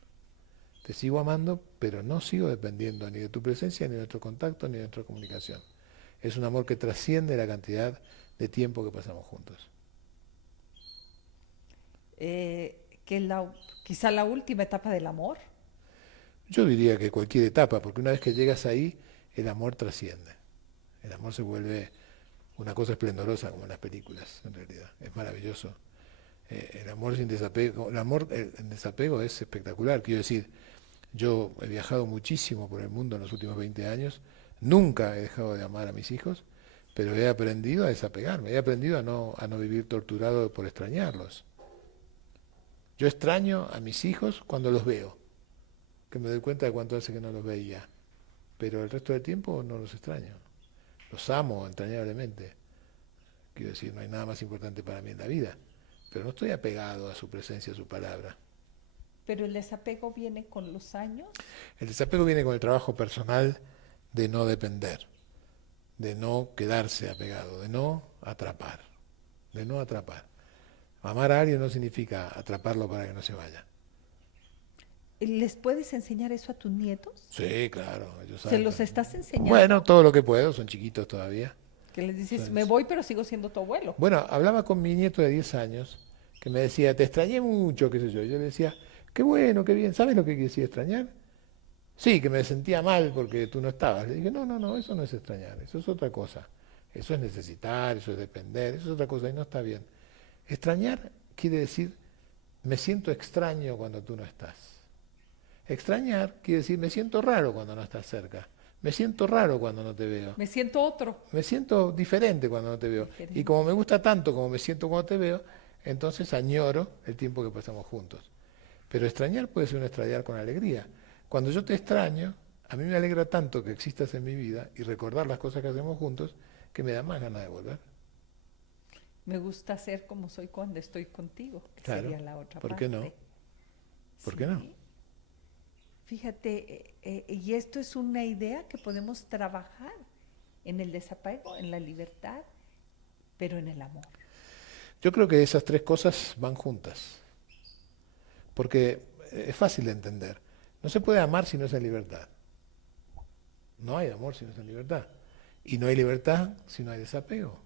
Te sigo amando, pero no sigo dependiendo ni de tu presencia, ni de nuestro contacto, ni de nuestra comunicación. Es un amor que trasciende la cantidad de tiempo que pasamos juntos. Quizá la última etapa del amor. Yo diría que cualquier etapa, porque una vez que llegas ahí, el amor trasciende. El amor se vuelve una cosa esplendorosa, como en las películas, en realidad. Es maravilloso. El amor sin desapego, el desapego es espectacular. Quiero decir, yo he viajado muchísimo por el mundo en los últimos 20 años, nunca he dejado de amar a mis hijos, pero he aprendido a desapegarme, he aprendido a no vivir torturado por extrañarlos. Yo extraño a mis hijos cuando los veo, que me doy cuenta de cuánto hace que no los veía, pero el resto del tiempo no los extraño. Los amo entrañablemente. Quiero decir, no hay nada más importante para mí en la vida, pero no estoy apegado a su presencia, a su palabra. ¿Pero el desapego viene con los años? El desapego viene con el trabajo personal de no depender, de no quedarse apegado, de no atrapar, de no atrapar. Amar a alguien no significa atraparlo para que no se vaya. ¿Les puedes enseñar eso a tus nietos? Sí, claro, ellos ¿Se saben. los estás enseñando? Bueno, todo lo que puedo, son chiquitos todavía. Que les dices, Son- me voy, pero sigo siendo tu abuelo. Bueno, hablaba con mi nieto de 10 años, que me decía, te extrañé mucho, qué sé yo. Y yo le decía, qué bueno, qué bien, ¿sabes lo que decía extrañar? Sí, que me sentía mal porque tú no estabas. Le dije, no, eso no es extrañar, eso es otra cosa. Eso es necesitar, eso es depender, eso es otra cosa y no está bien. Extrañar quiere decir, me siento extraño cuando tú no estás. Extrañar quiere decir, me siento raro cuando no estás cerca. Me siento raro cuando no te veo. Me siento otro. Me siento diferente cuando no te veo. Diferente. Y como me gusta tanto como me siento cuando te veo, entonces añoro el tiempo que pasamos juntos. Pero extrañar puede ser un extrañar con alegría. Cuando yo te extraño, a mí me alegra tanto que existas en mi vida y recordar las cosas que hacemos juntos que me da más ganas de volver. Me gusta ser como soy cuando estoy contigo, que Claro, sería la otra ¿por parte. qué no? ¿Por qué no? Fíjate, y esto es una idea que podemos trabajar en el desapego, en la libertad, pero en el amor. Yo creo que esas tres cosas van juntas, porque es fácil de entender. No se puede amar si no es en libertad. No hay amor si no es en libertad. Y no hay libertad si no hay desapego.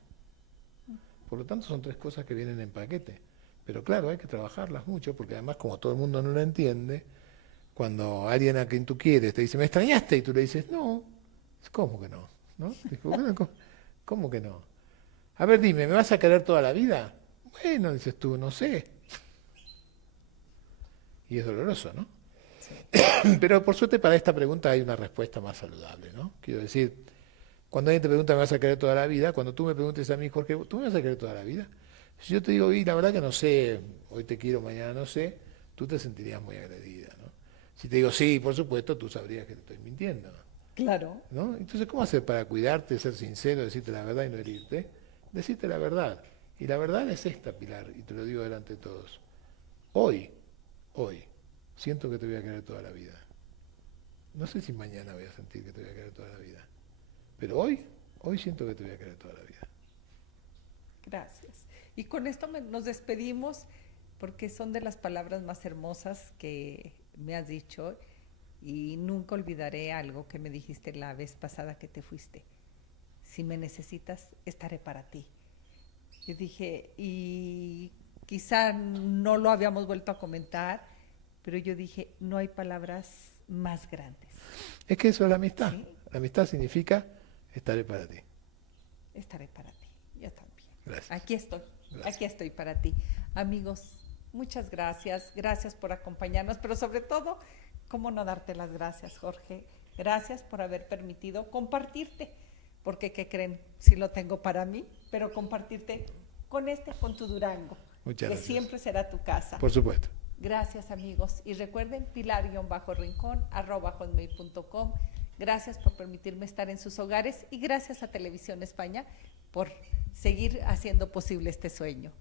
Por lo tanto, son tres cosas que vienen en paquete. Pero claro, hay que trabajarlas mucho, porque además, como todo el mundo no lo entiende, cuando alguien a quien tú quieres te dice, ¿me extrañaste? Y tú le dices, no. ¿Cómo que no? ¿No? Dijo, bueno, ¿cómo que no? A ver, dime, ¿me vas a querer toda la vida? Bueno, dices tú, no sé. Y es doloroso, ¿no? Sí. Pero por suerte para esta pregunta hay una respuesta más saludable, ¿no? Quiero decir, cuando alguien te pregunta, ¿me vas a querer toda la vida? Cuando tú me preguntes a mí, Jorge, ¿tú me vas a querer toda la vida? Si yo te digo, y la verdad que no sé, hoy te quiero, mañana no sé, tú te sentirías muy agredida, ¿no? Si te digo, sí, por supuesto, tú sabrías que te estoy mintiendo, Claro. ¿no? Entonces, ¿cómo hacer para cuidarte, ser sincero, decirte la verdad y no herirte? Decirte la verdad. Y la verdad es esta, Pilar, y te lo digo delante de todos. Hoy, siento que te voy a querer toda la vida. No sé si mañana voy a sentir que te voy a querer toda la vida. Pero hoy siento que te voy a querer toda la vida. Gracias. Y con esto nos despedimos, porque son de las palabras más hermosas que me has dicho, y nunca olvidaré algo que me dijiste la vez pasada que te fuiste. Si me necesitas, estaré para ti. Yo dije, y quizá no lo habíamos vuelto a comentar, pero yo dije, no hay palabras más grandes. Es que eso es la amistad. ¿Sí? La amistad significa estaré para ti. Estaré para ti, yo también. Gracias. Aquí estoy para ti. Amigos, muchas gracias por acompañarnos, pero sobre todo, ¿cómo no darte las gracias, Jorge? Gracias por haber permitido compartirte, porque ¿qué creen? Sí lo tengo para mí, pero compartirte con tu Durango, Muchas que gracias. siempre será tu casa. Por supuesto. Gracias, amigos. Y recuerden, pilar_rincón@hotmail.com. Gracias por permitirme estar en sus hogares y gracias a Televisión España por seguir haciendo posible este sueño.